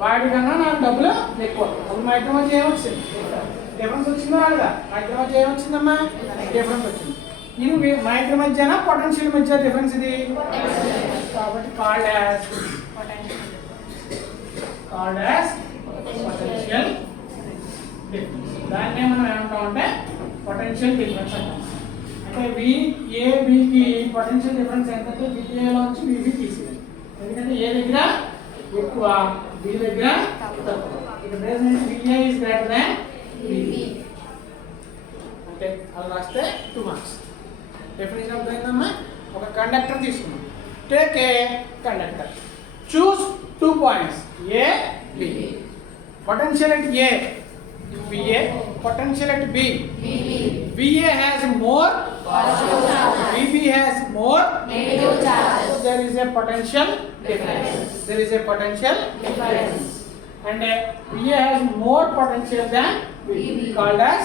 వాడికన్నా నాకు డబ్బులు ఎక్కువ. అప్పుడు మా ఇద్దరి మధ్య ఏమొచ్చింది? డిఫరెన్స్ వచ్చిందా రాదా? మా ఇద్దరి మధ్య ఏమొచ్చిందమ్మా? డిఫరెన్స్ వచ్చింది. ఇది మా ఇద్దరి మధ్యన పొటెన్షియల్ మధ్య డిఫరెన్స్ ఇది. కాబట్టి కాల్డ్ యాజ్ పొటెన్షియల్ డిఫరెన్స్. దాన్నే మనం ఏమంటామంటే పొటెన్షియల్ డిఫరెన్స్ అంటాం. అంటే VABకి పొటెన్షియల్ డిఫరెన్స్ ఏంటంటే VAలో నుంచి VB తీసేయాలి. ఎందుకంటే ఏ దగ్గర ఎక్కువ, B దగ్గర తక్కువ. ఇక్కడ VA is greater than VB. అంటే అలా రాస్తే 2 మార్క్స్. డెఫినేషన్ అర్థమైందమ్మా? ఒక కండక్టర్ తీసుకున్నాం. Take a conductor. Choose 2 points A, B. Potential at A VA, potential at B VA has more Positive charge. VB has more Negative charge. so there is a potential difference. There is a potential difference. And VA has more potential than VB called as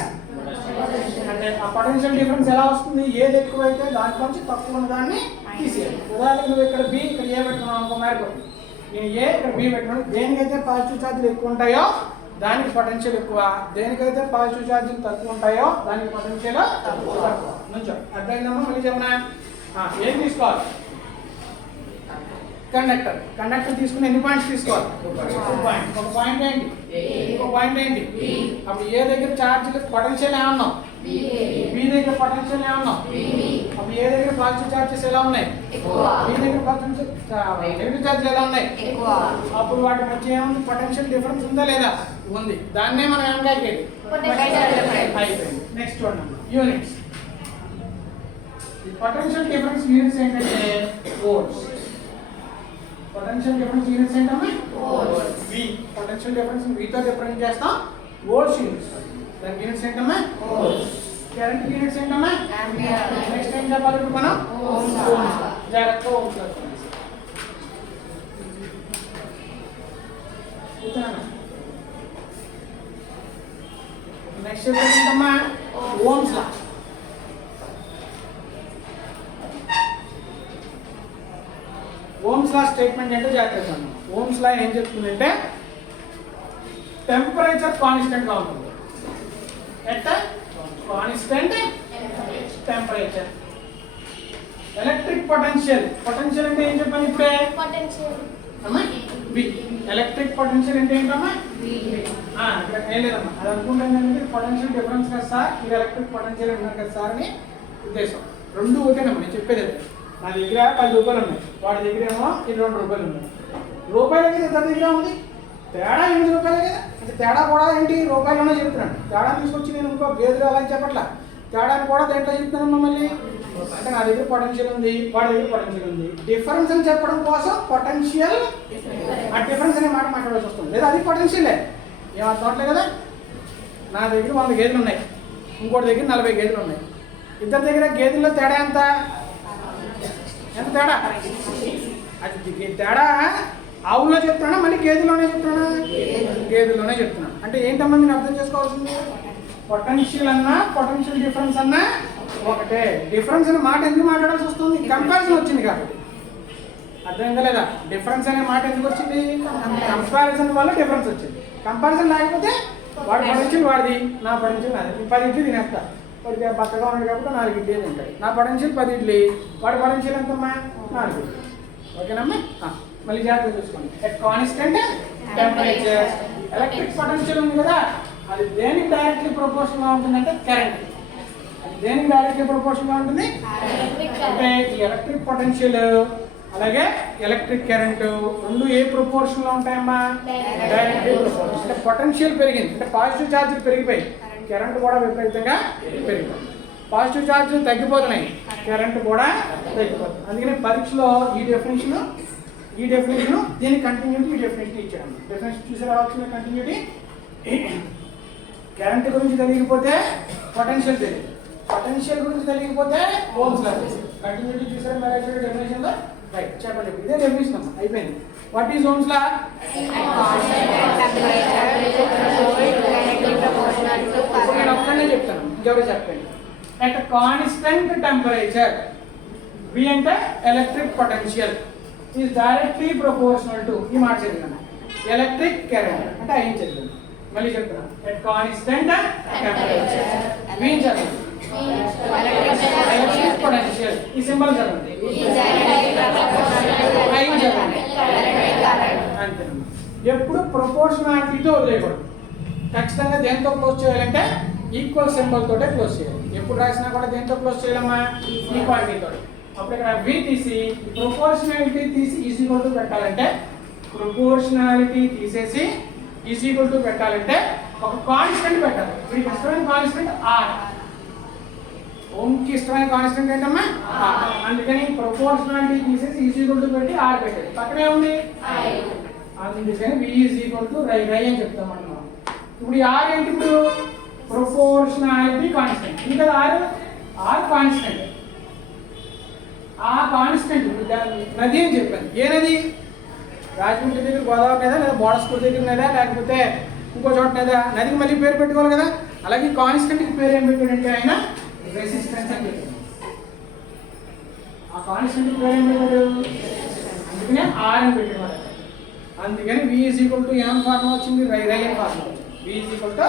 అంటే ఆ potential difference ఎలా వస్తుంది? ఏది ఎక్కువైతే దాంట్లోంచి తక్కువ ఉన్న దాన్ని తీసేయాలి. ఉదాహరణకు నువ్వు ఇక్కడ B ఇక్కడ A పెట్టుకున్నావు అనుకో, మారిపోతుంది. నేను A ఇక్కడ B పెట్టుకున్నాను. దేనికైతే పాజిటివ్ ఛార్జీలు ఎక్కువ ఉంటాయో దానికి పొటెన్షియల్ ఎక్కువ, దేనికైతే పాజిటివ్ ఛార్జీలు తక్కువ ఉంటాయో దానికి పొటెన్షియల్ తక్కువ. నుంచో అర్థమైందమ్మా? మళ్ళీ చెప్పనా? ఏం తీసుకోవాలి? కండక్టర్ తీసుకుని ఎన్ని పాయింట్స్ తీసుకోవాలి? 2 పాయింట్స్. ఒక పాయింట్ ఏంటి? ఇంకో పాయింట్ ఏంటి? అప్పుడు ఏ దగ్గర ఛార్జీలు పొటెన్షియల్ ఏమన్నాం? B దగ్గర పొటెన్షియల్ ఏమన్నాం? అప్పుడు ఏ దగ్గర పాజిటివ్ ఛార్జెస్ ఎలా ఉన్నాయి? B దగ్గర నెగటివ్ ఛార్జెస్ ఎలా ఉన్నాయి? అప్పుడు వాటి మధ్య ఏముంది? పొటెన్షియల్ డిఫరెన్స్ ఉందా లేదా? ఉంది. దాన్నే మనం ఏం కాకేది? అయిపోయింది. నెక్స్ట్ చూడండి యూనిట్స్. ఈ పొటెన్షియల్ డిఫరెన్స్ యూనిట్స్ ఏంటంటే వోల్ట్స్. పొటెన్షియల్ డిఫరెన్స్ యూనిట్స్ ఏంటమ్మా? Volts. V potential difference V తో డిఫరెన్స్ చేస్తాం. Volts units. దాని యూనిట్స్ ఏంటమ్మా? వోల్ట్స్. కరెంట్ యూనిట్స్ ఏంటమ్మా? ఆంపియర్. నెక్స్ట్ ఏం చెప్పాలి ఇప్పుడు మనం? ఓమ్స్. జాగ్రత్తగా ఓమ్స్ రాసుకోండి. నెక్స్ట్ ఏంటమ్మా? Ohm's law. Ohm's law statement ఏంటో జాగ్రత్తగా చూడండి. ఓమ్స్ లా ఏం చెప్తుందంటే టెంపరేచర్ కాన్స్టెంట్ గా ఉంటుంది. At constant temperature. Electric potential అంటే ఏం చెప్పాను ఇప్పుడే? అమ్మా V. ఎలక్ట్రిక్ పొటెన్షియల్ అంటే ఏంటమ్మా? ఇక్కడ ఏం లేదమ్మా, అది అనుకుంటాను పొటెన్షియల్ డిఫరెన్స్ కదా సార్, ఇది ఎలక్ట్రిక్ పొటెన్షియల్ అంటున్నారు కదా సార్ అని ఉద్దేశం. రెండు ఒకటేనమ్మా, నేను చెప్పేది అదే. నా దగ్గర 10 రూపాయలు ఉన్నాయి, వాడి దగ్గర ఏమో 2 రూపాయలు ఉన్నాయి. రూపాయలు అయితే ఇద్దరి దగ్గర ఉంది, తేడా 8 రూపాయలు కదా. అంటే తేడా కూడా ఏంటి? రూపాయలనే చెప్తున్నాను. తేడా తీసుకొచ్చి నేను ఇంకో గేదెలు అలా చెప్పట్లా, తేడాని కూడా దేంట్లో చెప్తున్నాను మళ్ళీ. అంటే నా దగ్గర పొటెన్షియల్ ఉంది, వాడి దగ్గర పొటెన్షియల్ ఉంది. డిఫరెన్స్ అని చెప్పడం కోసం పొటెన్షియల్ ఆ డిఫరెన్స్ అనే మాట మాట్లాడాల్సి వస్తుంది. లేదా అది పొటెన్షియలే, ఏం అర్థం అవట్లేదు కదా. నా దగ్గర 100 గేదెలు ఉన్నాయి, ఇంకోటి దగ్గర 40 గేదెలు ఉన్నాయి. ఇద్దరి దగ్గర గేదెల్లో తేడా ఎంత తేడా? అది తేడా ఆవుల్లో చెప్తున్నా మళ్ళీ గేదెలోనే చెప్తున్నా? గేదెలోనే చెప్తున్నాను. అంటే ఏంటమ్మా మీరు అర్థం చేసుకోవాల్సింది? పొటెన్షియల్ అన్నా పొటెన్షియల్ డిఫరెన్స్ అన్నా ఒకటే. డిఫరెన్స్ అనే మాట ఎందుకు మాట్లాడాల్సి వస్తుంది? కంపారిజన్ వచ్చింది కాబట్టి. అర్థమైందా లేదా? డిఫరెన్స్ అనే మాట ఎందుకు వచ్చింది? కంపారిజన్ వల్ల డిఫరెన్స్ వచ్చింది. కంపారిజన్ లేకపోతే వాడి పొటెన్షియల్ వాడిది, నా పొటెన్షియల్ నాది. 10 ఇచ్చి తినేస్తా, వాడికి బక్కగా ఉన్నాడు కాబట్టి 4 ఇడ్లీలు ఉంటాయి. నా పొటెన్షియల్ 10 ఇడ్లీ, వాడి పొటెన్షియల్ ఎంతమ్మా 4 ఇడ్లీ. ఓకేనమ్మా? మళ్ళీ జాగ్రత్తగా చూసుకోండి. At constant temperature electric potential ఉంది కదా, అది దేనికి డైరెక్ట్లీ ప్రపోర్షన్గా ఉంటుందంటే కరెంట్. అది దేనికి డైరెక్ట్లీ ప్రపోర్షన్గా ఉంటుంది అంటే ఈ ఎలక్ట్రిక్ పొటెన్షియల్ అలాగే ఎలక్ట్రిక్ కరెంటు రెండు ఏ ప్రపోర్షన్లో ఉంటాయమ్మా? Directly proportion. అంటే పొటెన్షియల్ పెరిగింది అంటే పాజిటివ్ ఛార్జీలు పెరిగిపోయి కరెంట్ కూడా విపరీతంగా పెరిగిపోయింది. పాజిటివ్ ఛార్జీలు తగ్గిపోతున్నాయి, కరెంట్ కూడా తగ్గిపోతుంది. అందుకని పరీక్షలో ఈ డెఫినేషన్ దీని కంటిన్యూటీ ఈ డెఫినేషన్ ఇచ్చాడు. డెఫినేషన్ చూసి రావాల్సిన కంటిన్యూటీ కరెంట్ గురించి తెలియకపోతే పొటెన్షియల్ తెలియదు, పొటెన్షియల్ గురించి తెలియకపోతే ఓమ్స్ లా తెలియదు. కంటిన్యూటీ చూసారా మరి డెఫినేషన్ లో? రైట్, చెప్పండి. ఇదే డెఫినేషన్ అమ్మా, అయిపోయింది. What is Ohm's law? నేను ఒక్కనే చెప్తాను, ఇంకెవరో చెప్పండి. అట్ కాన్స్టెంట్ టెంపరేచర్ V అంటే electric potential is directly proportional to ఈ మాట చదివాను. ఎలక్ట్రిక్ కరెంట్ అంటే అయ్యి చదివాను. మళ్ళీ చెప్తున్నాను. అట్ కాన్స్టెంట్ టెంపరేచర్ V చదవండి, ఎలక్ట్రిక్ పొటెన్షియల్ ఈ సింబల్ చదవండి, అయ్యి చదవండి. అంతే. ఎప్పుడు ప్రపోర్షనాలిటీతో వదిలేయకూడదు. ఖచ్చితంగా దేంతో క్లోజ్ చేయాలంటే ఈక్వల్ సింబల్ తోటే క్లోజ్ చేయాలి. ఎప్పుడు రాసినా కూడా దేంతో క్లోజ్ చేయాలమ్మా? ఈక్వాలిటీ తోటి. అప్పుడు ఇక్కడ V తీసి ప్రపోర్షనాలిటీ తీసి ఈజ్ ఈక్వల్ టు పెట్టాలంటే, ప్రపోర్షనాలిటీ తీసేసి ఈజ్ ఈక్వల్ టు పెట్టాలంటే ఒక కాన్స్టెంట్ పెట్టాలి. వీడికి ఇష్టమైన కాన్స్టెంట్ R. ఓంకి ఇష్టమైన కాన్స్టెంట్ ఏంటమ్మా? R. అందుకని ప్రపోర్షనాలిటీ తీసేసి ఈజ్ ఈక్వల్ టు పెట్టి R పెట్టాలి. పక్కనే ఉంది అందుకని V ఈజ్ ఈక్వల్ టు రై అని చెప్తామన్నమాట. ఇప్పుడు ఈ R ఏంటి? ఇప్పుడు ప్రపోర్షనాలిటీ కాన్స్టెంట్. ఇంకా R కాన్స్టెంట్. ఆ కాన్స్టెంట్ నది అని చెప్పాను. ఏ నది? రాజమండ్రి దగ్గర గోదావరి నదా, లేదా బోడస్పూర్ దగ్గర నదా, లేకపోతే ఇంకో చోట నదా? నదికి మళ్ళీ పేరు పెట్టుకోవాలి కదా. అలాగే కాన్స్టెంట్కి పేరు ఏం పెట్టాడంటే ఆయన రెసిస్టెన్స్ అని చెప్పాడు. ఆ కాన్స్టెంట్కి పేరు ఏం పెట్టాడు? అందుకనే R అని పెట్టాడు. అందుకని V ఈజ్ ఈక్వల్ టు ఏం ఫార్ములా వచ్చింది? రై అని ఫార్ములా వచ్చింది. V ఈజ్ ఈక్వల్ టు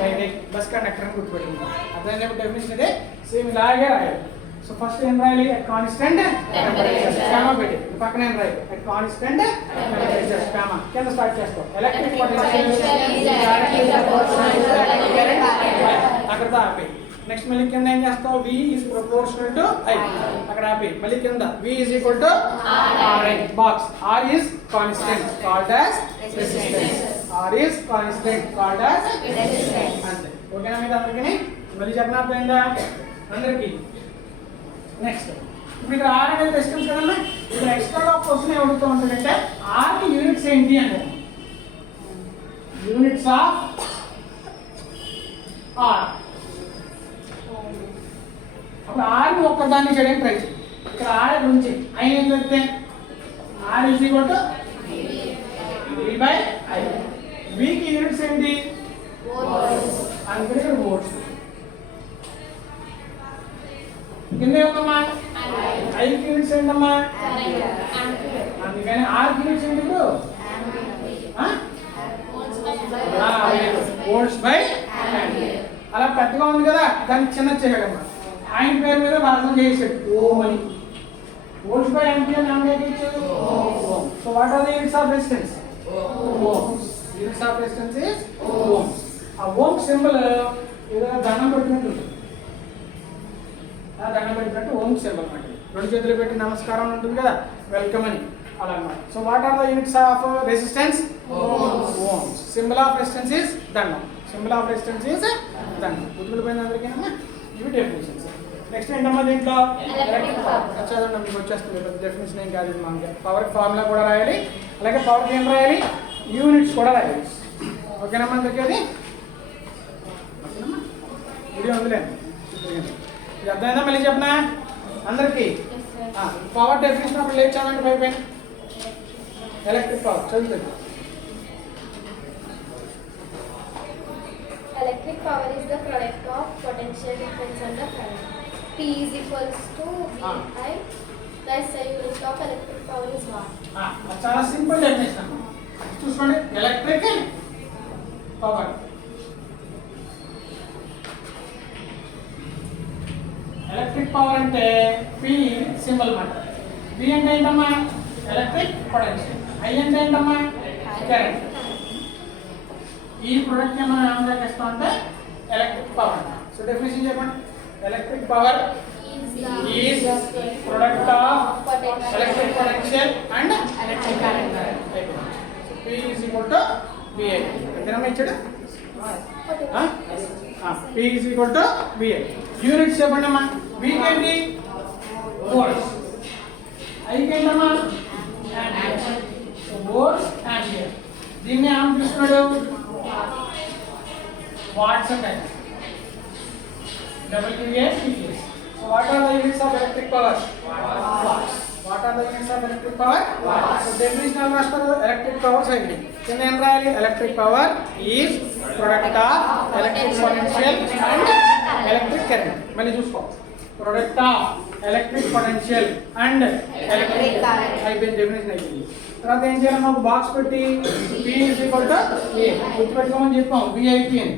రై బస్ కండక్టర్ అని గుర్తుపెట్టింది. అర్థం డెఫినేషన్ ఇదే సేమ్ ఇలాగే రాయాలి. సో ఫస్ట్ ఏం రాయాలి? అట్ కాన్స్టెంట్ టెంపరేచర్ స్కామా పెట్టి పక్కన ఏం రాయాలి? అట్ కాన్స్టెంట్ టెంపరేచర్ స్కామా కింద స్టార్ట్ చేస్తాం. ఎలక్ట్రిక్ పొటెన్షియల్ అక్కడ ఆపి. నెక్స్ట్ మళ్ళీ కింద ఏం చేస్తావు? V is proportional to I. అక్కడ ఆపి మళ్ళీ కింద V is equal to RI box. R is constant called as resistance. R is constant called as resistance. అంతే. ఓకేనా మీద అందరికీ? మళ్ళీ చెప్పిన అర్థమైందా అందరికీ? నెక్స్ట్ ఇప్పుడు ఇక్కడ R అనేది రెసిస్టెన్స్ కదమ్మా. ఇక్కడ ఎక్స్ట్రా క్వశ్చన్ ఏమడుగుతూ ఉంటుందంటే R కి యూనిట్స్ ఏంటి అంటే యూనిట్స్ ఆఫ్ R. అప్పుడు R ని ఒక్కదాన్ని చేయడానికి ట్రై చేయి. ఇక్కడ R గురించి I ఏం చెప్తే R is equal to V/I. V కి యూనిట్స్ ఏంటి? అందుకని ఇక్కడ వోల్ట్స్. కింద ఏమమ్మా? I కి యూనిట్స్ ఏంటమ్మా? అందుకని R కి యూనిట్స్ ఏంటి? ఇప్పుడు వోల్ట్స్ బై ఆంపియర్. అలా పెద్దగా ఉంది కదా, దాన్ని చిన్న చేయడమ్మా. ఆయన పేరు మీద భారతం చేసాడు ఓం అని. వోల్ట్స్ బై ఆంపియర్ నామేం ఇచ్చాడు? Ohm. So what are the units of resistance? Ohms. Units of resistance is ohms. ఆ ఓం సింబల్ ఏదైనా దండం పెట్టినట్టు ఉంటుంది. ఆ దండం పెట్టినట్టు ఓం సింబల్ అన్నమాట. రెండు చేతులు పెట్టి నమస్కారం ఉంటుంది కదా, వెల్కమ్ అని అలా అన్నమాట. So what are the units of resistance? Ohms. Symbol of resistance is దండం. సింబల్ ఆఫ్ రెసిస్టెన్స్ ఇస్ దండం. గుర్తుపెట్టుకోండి అందరికీనమ్మా. ఇవి డెఫినేషన్స్. నెక్స్ట్ ఏంటమ్మా దీంట్లో? చదవండి, మీకు వచ్చేస్తుంది. డెఫినేషన్ ఏం కాదు మనకి. పవర్ ఫార్ములా కూడా రాయాలి, అలాగే పవర్కి ఏం రాయాలి? యూనిట్స్ కూడా రాయాలి. ఓకేనమ్మా అందరికీ? అది ఓకేనమ్మా. వీడియో ఉందిలేండి. ఇది అర్థమైందా? మళ్ళీ చెప్పనా అందరికీ? పవర్ డెఫినేషన్ అప్పుడు లేట్ చదవండి. పైపైన ఎలక్ట్రిక్ పవర్ చదువుతుంది. Electric power is the product of potential difference and the current. P is equals to VI. Thus, the unit of electric power is watt. చాలా సింపుల్ డెఫినేషన్ అమ్మా. చూసుకోండి, electric power electric power అంటే P symbol మాట. P అంటే ఏంటమ్మా electric potential. I అంటే ఏంటమ్మా current. ఈ ప్రొడక్ట్ మనం ఏమన్నా చేస్తాం అంటే ఎలక్ట్రిక్ పవర్. సో డెఫినేషన్ చెప్పండి. Electric power is product of electric potential and electric current. So P is equal to VI. ఎంతనమ్మా ఇచ్చాడు? P is equal to VI. Units చెప్పండి అమ్మా. V ఏంటి? వోల్ట్స్. I ఏంటమ్మా? ఆంపియర్. So volts ampere. దీన్ని ఏమని పిలుస్తున్నాడు? Watts అంటే WA/TS. So what are the units of electric power? Watts. What are the units of electric power? Watts. So definition of master electric power side. Then em rayali electric power is product of electric potential and electric current. Mali chusko. Product of electric potential and electric current. అయిపోయింది definition అయిపోయింది. తర్వాత ఏం చేయాలి? మనకు box పెట్టి P is equal to A. గుర్తుపెట్టుకోమని చెప్పాం VIP అని.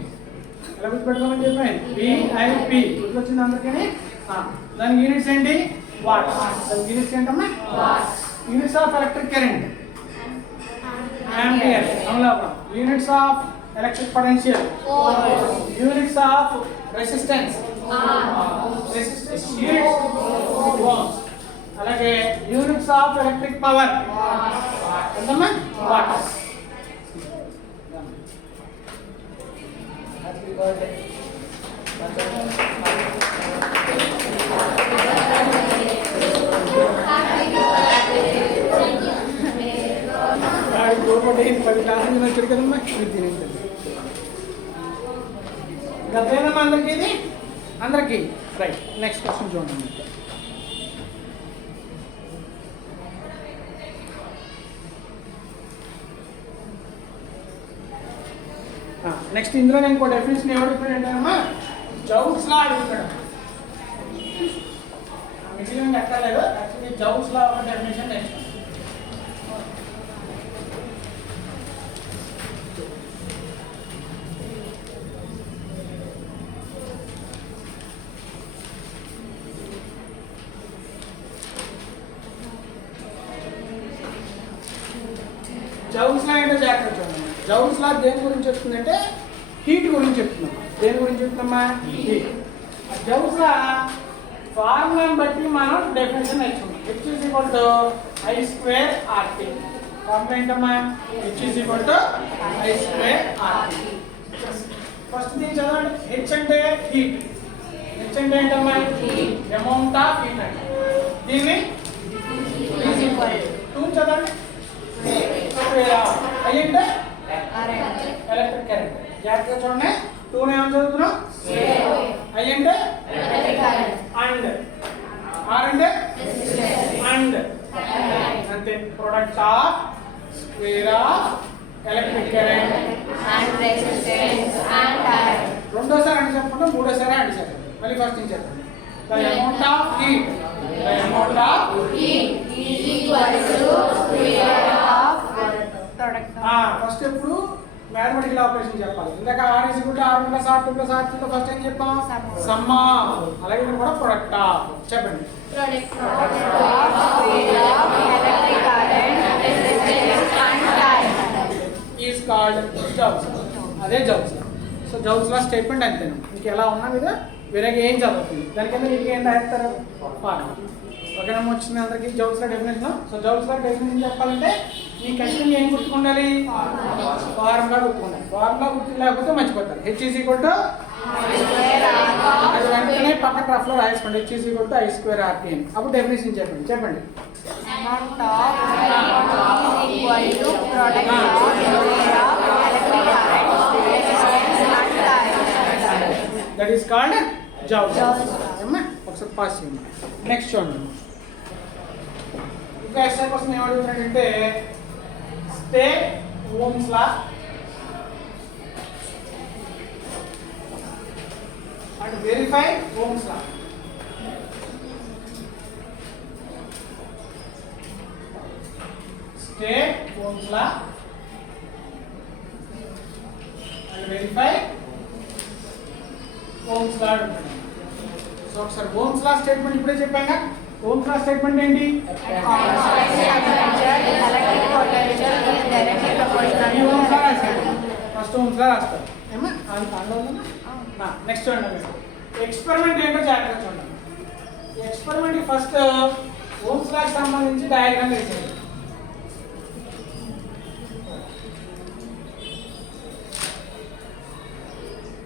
ఎలా గుర్తుపెట్టుకోమని చెప్పాను? VIP. గుర్తొచ్చింది అందరికీ? దాని యూనిట్స్ ఏంటి? వాట్స్. దాని యూనిట్స్ ఏంటమ్మా? Watts. Units of electric current ampere. Amalapuram. Units of electric potential units of resistance resistance units ohms. అలాగే యూనిట్స్ ఆఫ్ ఎలక్ట్రిక్ పవర్ ఎంతమ్మా? వాట్స్. Happy birthday. పది క్లాసులు వచ్చాడు కదమ్మా. గతేనమ్మా అందరికీ ఇది? అందరికీ రైట్. నెక్స్ట్ క్వశ్చన్ చూడండి. నెక్స్ట్ ఇందులో నేను ఇంకో డెఫినేషన్ ఏం అడుగుతాడంటేనమ్మా జౌల్స్ లా అడుగుతాడు. మిగిలిన ఎక్కలేదు. యాక్చువల్లీ జౌల్స్ లా ఒక డెఫినేషన్ నెక్స్ట్. జౌల్స్ లా ఏంటో జాగ్రత్త చూడండి. జౌల్స్ లా దేని గురించి చెప్తుందంటే హీట్ గురించి చెప్తున్నాం. దేని గురించి చెప్తున్నామా? హీట్. జౌల్స్ లా ఫార్ములాని బట్టి మనం డెఫినేషన్ నేర్చుకున్నాం. H is equal to I square RT. Formula ఏంటమ్మా? H is equal to I square RT. First దీన్ని చదవండి. H అంటే హీట్. H అంటే ఏంటమ్మా? అమౌంట్ ఆఫ్ హీట్ అంటే. దీన్ని 2 చదవండి. I అంటే ఎలక్ట్రిక్ కరెంట్. జాగ్రత్తగా చూడండి. 2 ఏమని చదువుతున్నాం? I అంటే అండ్ R అంటే అండ్ అంటే product of square of electric current and resistance and time. రెండోసారి అంటే చెప్పకుండా మూడోసారి అంటే చెప్పండి. మళ్ళీ ఫస్ట్ నుంచి చెప్పండి. The amount of heat is equal to square of product. First ఎప్పుడు మ్యాథమెటికల్ ఆపరేషన్ చెప్పాలి. ఇందాక R is equal to R plus R2 plus R3 తో ఫస్ట్ ఏం చెప్పాం? Some of. అలాగే ఇది కూడా ప్రొడక్ట్ ఆఫ్. చెప్పండి. Product of square of electric current resistance and time is called Joul's law. అదే Joul's law. So Joul's law statement అంతేనా? మీకు ఎలా ఉన్నా మీద వేరేగా ఏం చదువుతుంది? దానికన్నా మీకు ఏం రాస్తారు? ఫార్ములా. ఓకేనమ్మా? వచ్చింది అందరికీ Joul's law definition. So Joul's law definition చెప్పాలంటే మీ కష్టం ఏం గుర్తుకుండాలి? ఫార్ములా గుర్తుకుండాలి. ఫార్ములా గుర్తు లేకపోతే మర్చిపోతారు. H is equal to అది వెంటనే పక్కన రఫ్లో రాసుకోండి. H is equal to I square RT అని. అప్పుడు డెఫినేషన్ చెప్పండి. చెప్పండి. amount of is equal to product of square of electric current resistance and time. That is called Joul's law. అమ్మా ఒకసారి పాస్ చేయండి. నెక్స్ట్ చూడండి. ఇంకా ఎక్స్ట్రా క్వశ్చన్ ఏం అడుగుతున్నాడంటే state Ohm's law and verify Ohm's law. State Ohm's law and verify Ohm's law. So ఒకసారి Ohm's law statement ఇప్పుడే చెప్పాక. ఓమ్స్ లా స్టేట్మెంట్ ఏంటి? ఫస్ట్ ఓమ్స్ లా రాస్తారు ఏమా? నెక్స్ట్ చూడండి, ఎక్స్పెరిమెంట్ ఏంటో జాగ్రత్తగా చూడండి. ఎక్స్పెరిమెంట్ ఫస్ట్ ఓమ్స్ లా సంబంధించి డయాగ్రామ్ వేసేది.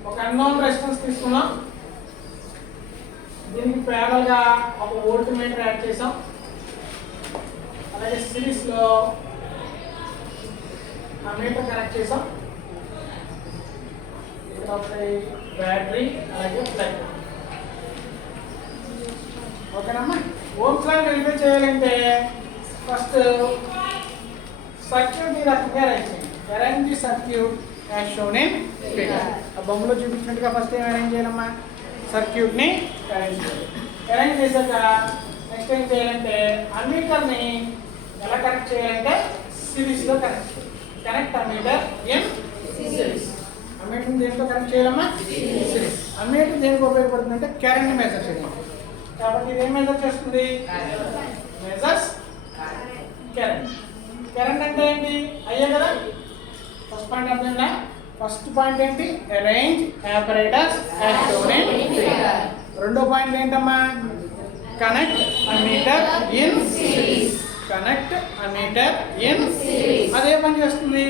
ఒక అన్నోన్ రెసిస్టెన్స్ తీసుకున్నాం, దీనికి ప్యారల్ గా ఒక వోల్ట్ మీటర్ యాడ్ చేసాం, అలాగే సిరీస్ లో ఆ మీటర్ కనెక్ట్ చేసాం, ఇక్కడ ఒకటి బ్యాటరీ అలాగే ప్లగ్. ఓకేనమ్మా? ఓమ్స్ లా వెరిఫై చేయాలంటే ఫస్ట్ సర్క్యూట్ ని రకంగా arrange the circuit as shown in figure. ఆ బొమ్మలో చూపించినట్టుగా ఫస్ట్ ఏం అరేంజ్ చేయాలమ్మా? సర్క్యూట్ ని అరేంజ్ చేయాలి. అరేంజ్ చేశాక నెక్స్ట్ ఏం చేయాలంటే అమ్మీటర్ ని ఎలా కనెక్ట్ చేయాలంటే సిరీస్ లో కనెక్ట్ చేయాలి. Connect ammeter in series. Ammeter దేంట్లో కనెక్ట్ చేయాలమ్మా? సిరీస్. అమ్మీటర్ దేనికి ఉపయోగపడుతుంది అంటే కరెంట్ మెజర్ చేయడం. కాబట్టి ఇది ఏం మెజర్ చేస్తుంది? Measures current. కరెంట్ అంటే ఏంటి? అయ్యే కదా. ఫస్ట్ పాయింట్ అర్థమైందా? ఫస్ట్ పాయింట్ ఏంటి? Arrange operators as shown in figure. రెండో పాయింట్ ఏంటమ్మా? Connect ammeter in series. Connect ammeter in series. అదే పని చేస్తుంది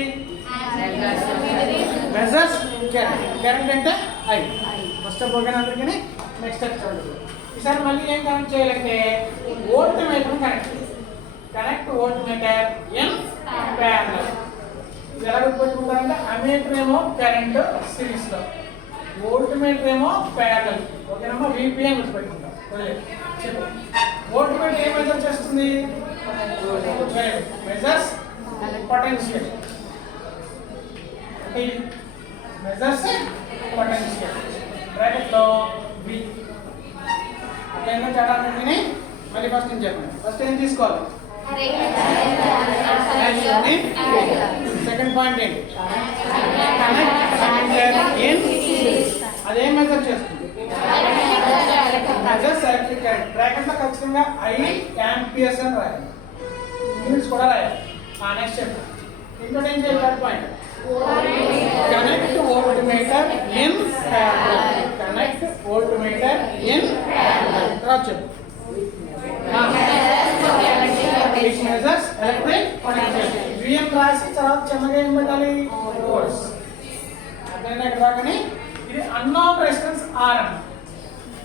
మెజర్స్ కరెంట్. కరెంట్ అంటే ఐ. ఫస్ట్ ఆఫ్ ఓకేనా అందరికీ? నెక్స్ట్ స్టెప్ చూడండి. ఈసారి మళ్ళీ ఏం కనెక్ట్ చేయాలంటే వోల్ట్ మీటర్ కనెక్ట్ చేయాలి. Connect volt meter in parallel. ఇది ఎలా గుర్తుపెట్టుకుంటారంటే అమ్మీటర్ ఏమో కరెంట్ సిరీస్ లో, వోల్ట్ మీటర్ ఏమో ప్యారలల్. ఓకేనమ్మా? VP అని గుర్తుపెట్టుకుంటాం. చెప్పు. వోల్ట్ మీటర్ ఏం మెజర్ చేస్తుంది? Measures potential. అంటే మెజర్స్ పొటెన్షియల్. బ్రాకెట్ లో V. అట్లయినా చాలా మందిని మళ్ళీ ఫస్ట్ నుంచి చెప్పండి. ఫస్ట్ ఏం తీసుకోవాలి? సెకండ్ పాయింట్ ఏంటి? Connect in series. అదే మెజర్ చేస్తుంది మెజర్స్ ఎలక్ట్రిక్ కరెంట్. బ్రాకెట్ లో ఖచ్చితంగా I ఆంపియర్స్ అని రాయాలి, యూనిట్స్ కూడా రాయాలి. నెక్స్ట్ చెప్పండి. ఇంకోటి ఏం చేయాలి? Third point connect volt meter in parallel. Connect volt meter in parallel. తర్వాత చెప్పు. Measures electric potential. VM రాసి తర్వాత చిన్నగా ఏం పెట్టాలి? వోల్ట్స్. అదేనా ఇక్కడ దాకానే. ఇది అన్నోన్ రెసిస్టెన్స్ R.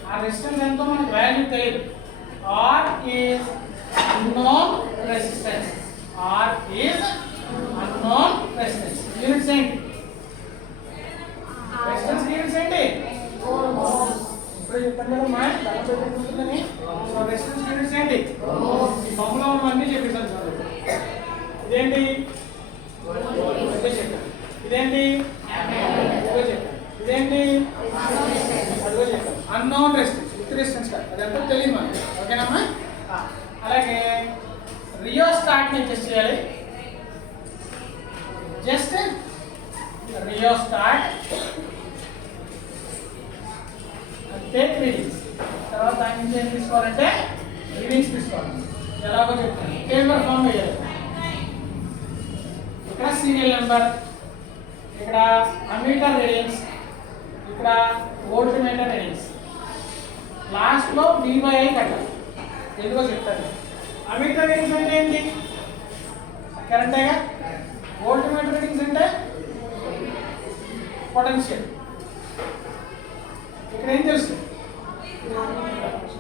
ఆ రెసిస్టెన్స్ ఎంతో మనకు వాల్యూ తెలియదు. R is unknown resistance. R is unknown resistance. Units ఏంటి? రెసిస్టెన్స్ యూనిట్స్ ఏంటి? ఇప్పుడు చెప్పండి కదా మా దాని సో రెసిస్టెన్స్ యూనిట్స్ ఏంటి? ఈ బొమ్మలో ఉన్నవన్నీ చెప్పేసాను చూడండి. ఇదేంటి? ఇదేంటి? ఇదేంటి? అదిగో చెప్పాను. Unknown resistance. విత్ రెసిస్టెన్స్ కాదు, అదంతా తెలియదు మనకి. ఓకేనమ్మా? అలాగే రియోస్టాట్ ని టెస్ట్ చేయాలి. Just rheostat take readings. తర్వాత దాని నుంచి ఏం తీసుకోవాలంటే రీడింగ్స్ తీసుకోవాలి. ఎలాగో చెప్తాను. టేబుల్ ఫామ్ వేయాలి. ఇక్కడ సీరియల్ నెంబర్, ఇక్కడ అమ్మీటర్ రీడింగ్స్, ఇక్కడ వోల్ట్ మీటర్ రీడింగ్స్. లాస్ట్ లో V/I కట్టాలి. ఎందుకో చెప్తాను. అమ్మీటర్ రీడింగ్స్ అంటే ఏంటి? కరెంటేగా. వోల్ట్ మీటర్ రీడింగ్స్ అంటే పొటెన్షియల్. ఇక్కడ ఏం తెలుసు?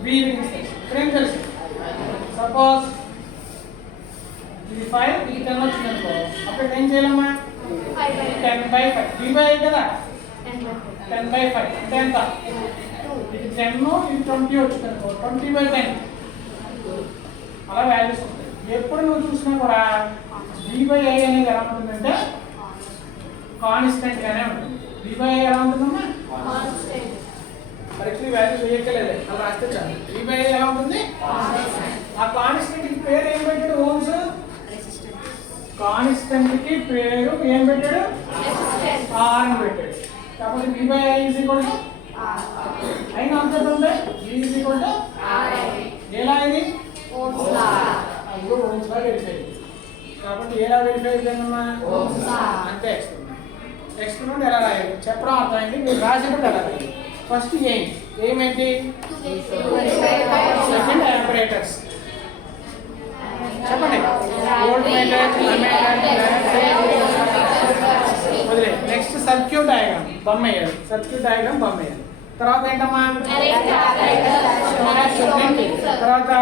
V రీడింగ్స్ తెలుసు. ఇక్కడ ఏం తెలుసు? సపోజ్ ఇది 5, ఇది 10 వచ్చింది అనుకో, అప్పుడు ఏం చేయాలమ్మా? 10/5. V/I కదా. 10/5 అంటే ఎంత? ఇది 10, ఇది 20 వచ్చింది అనుకో, 20/10. అలా వాల్యూస్ ఉంటాయి. ఎప్పుడు నువ్వు చూసినా కూడా V/I అనేది ఎలా ఉంటుందంటే కాన్స్టెంట్ గానే ఉంటుంది. V/I ఎలా ఉంటుందమ్మా? కాన్స్టెంట్. కరెక్ట్లీ వాల్యూస్ వేయక్కర్లేదు, అలా రాస్తే చాలు. V/I ఎలా ఉంటుంది? ఆ కాన్స్టెంట్ కి పేరు ఏం పెట్టాడు? ఓమ్స్. కాన్స్టెంట్ కి పేరు ఏం పెట్టాడు? R అని పెట్టాడు. కాబట్టి V/I is equal to I answer ఉంది V is equal to ఎలా ఇది Ohm's law. అది ఓమ్స్ లా వెరిఫై కాబట్టి ఎలా వెరిఫై చేద్దామా Ohm's law. అంతే ఎక్స్పెరిమెంట్ ఎలా రాయాలి చెప్పడం అర్థమైంది మీరు రాసేటప్పుడు ఎలా రాయాలి ఫస్ట్ ఏంటి సెకండ్ ఆపరేటర్స్ చెప్పండి వోల్ట్ మీటర్ వదిలే నెక్స్ట్ సర్క్యూట్ డయాగ్రామ్ బొమ్మ వేయాలి సర్క్యూట్ డయాగ్రామ్ బొమ్మ వేయాలి తర్వాత ఏంటమ్మా తర్వాత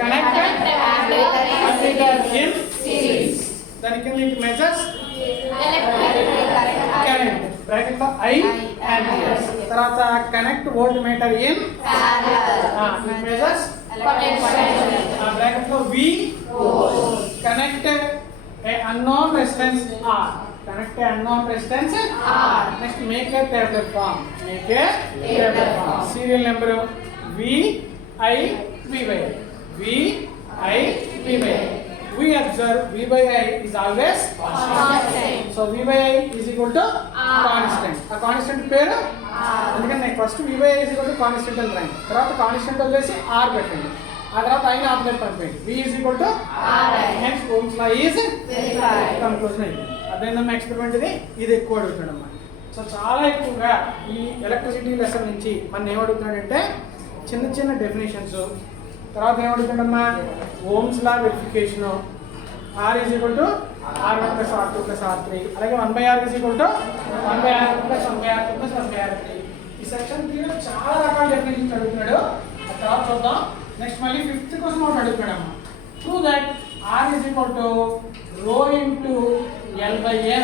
కనెక్ట్ ఇన్ సిరీస్ దాని కింద మెజర్స్ కరెంట్ బ్రాకెట్ లో I ఆంపియర్స్ తర్వాత connect volt meter in measures bracket లో V connect A unknown resistance R connect a unknown resistance R. Next, make a tabular form. Make a tabular form. Serial number V I V by I. V I V by I. We observe V by I is always constant. So V by I is equal to constant. A constant pair. అందుకని first V by I is equal to constant అని రాయండి. తర్వాత constant వదిలేసి R పెట్టండి. ఆ తర్వాత I ని operate పంపండి. V is equal to R. Hence Ohm's law is verified. Conclusion అయింది. అదేందమ్మా ఎక్స్పెరిమెంట్ ఇది ఎక్కువ అడుగుతాడమ్మా సో చాలా ఎక్కువగా ఈ ఎలక్ట్రిసిటీ లెసన్ నుంచి మనం ఏమడుగుతున్నాడంటే చిన్న చిన్న డెఫినేషన్స్ తర్వాత ఏమడుగుతాడమ్మా Ohm's law verification R is equal to R1 plus R2 plus R3 అలాగే 1/R is equal to 1/R1 plus 1/R2 plus 1/R3 ఈ సెక్షన్ 3 లో చాలా రకాల డెఫినేషన్స్ అడుగుతున్నాడు ఆ తర్వాత చూద్దాం నెక్స్ట్ మళ్ళీ 5th కోసం ఒకటి అడుగుతాడమ్మా prove that R is equal to rho into L by A.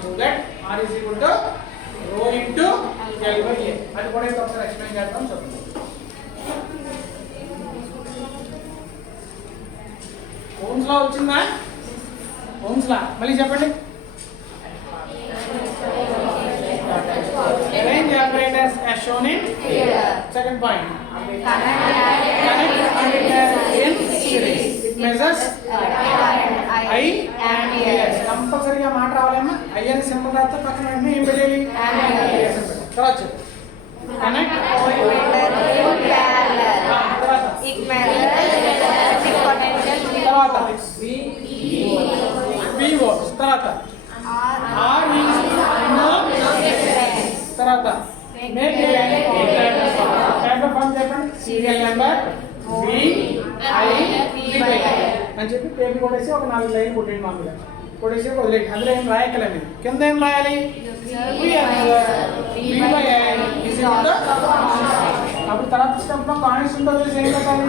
So that R is equal to rho into L by A. అది కూడా ఇక్కడ ఒకసారి ఎక్స్ప్లెయిన్ చేద్దాం చూడండి. ఓమ్స్ లా వచ్చిందా? ఓమ్స్ లా మళ్ళీ చెప్పండి. Arrange operators as shown in figure. Second point. Connect operators in series. It measures I amperes. కంపల్సరీగా మాట రావాలమ్మా I అని సింబల్ రాస్తే పక్కన వెంటనే ఏం పెట్టాలి amperes అని పెట్టాలి. తర్వాత connect it measures electric potential తర్వాత V volts తర్వాత R is unknown తర్వాత make a tabular form చెప్పండి serial number V I V by I అని చెప్పి టేబుల్ కొట్టేసి ఒక 4 లైన్ కొట్టండి మామూలుగా కొట్టేసి వదిలేయండి అందులో ఏం రాయక్కర్లేదు మీరు కింద ఏం రాయాలి V by I is equal to అప్పుడు తర్వాత స్టెప్ లో కాన్స్టెంట్ వదిలేసి ఏం పెట్టాలి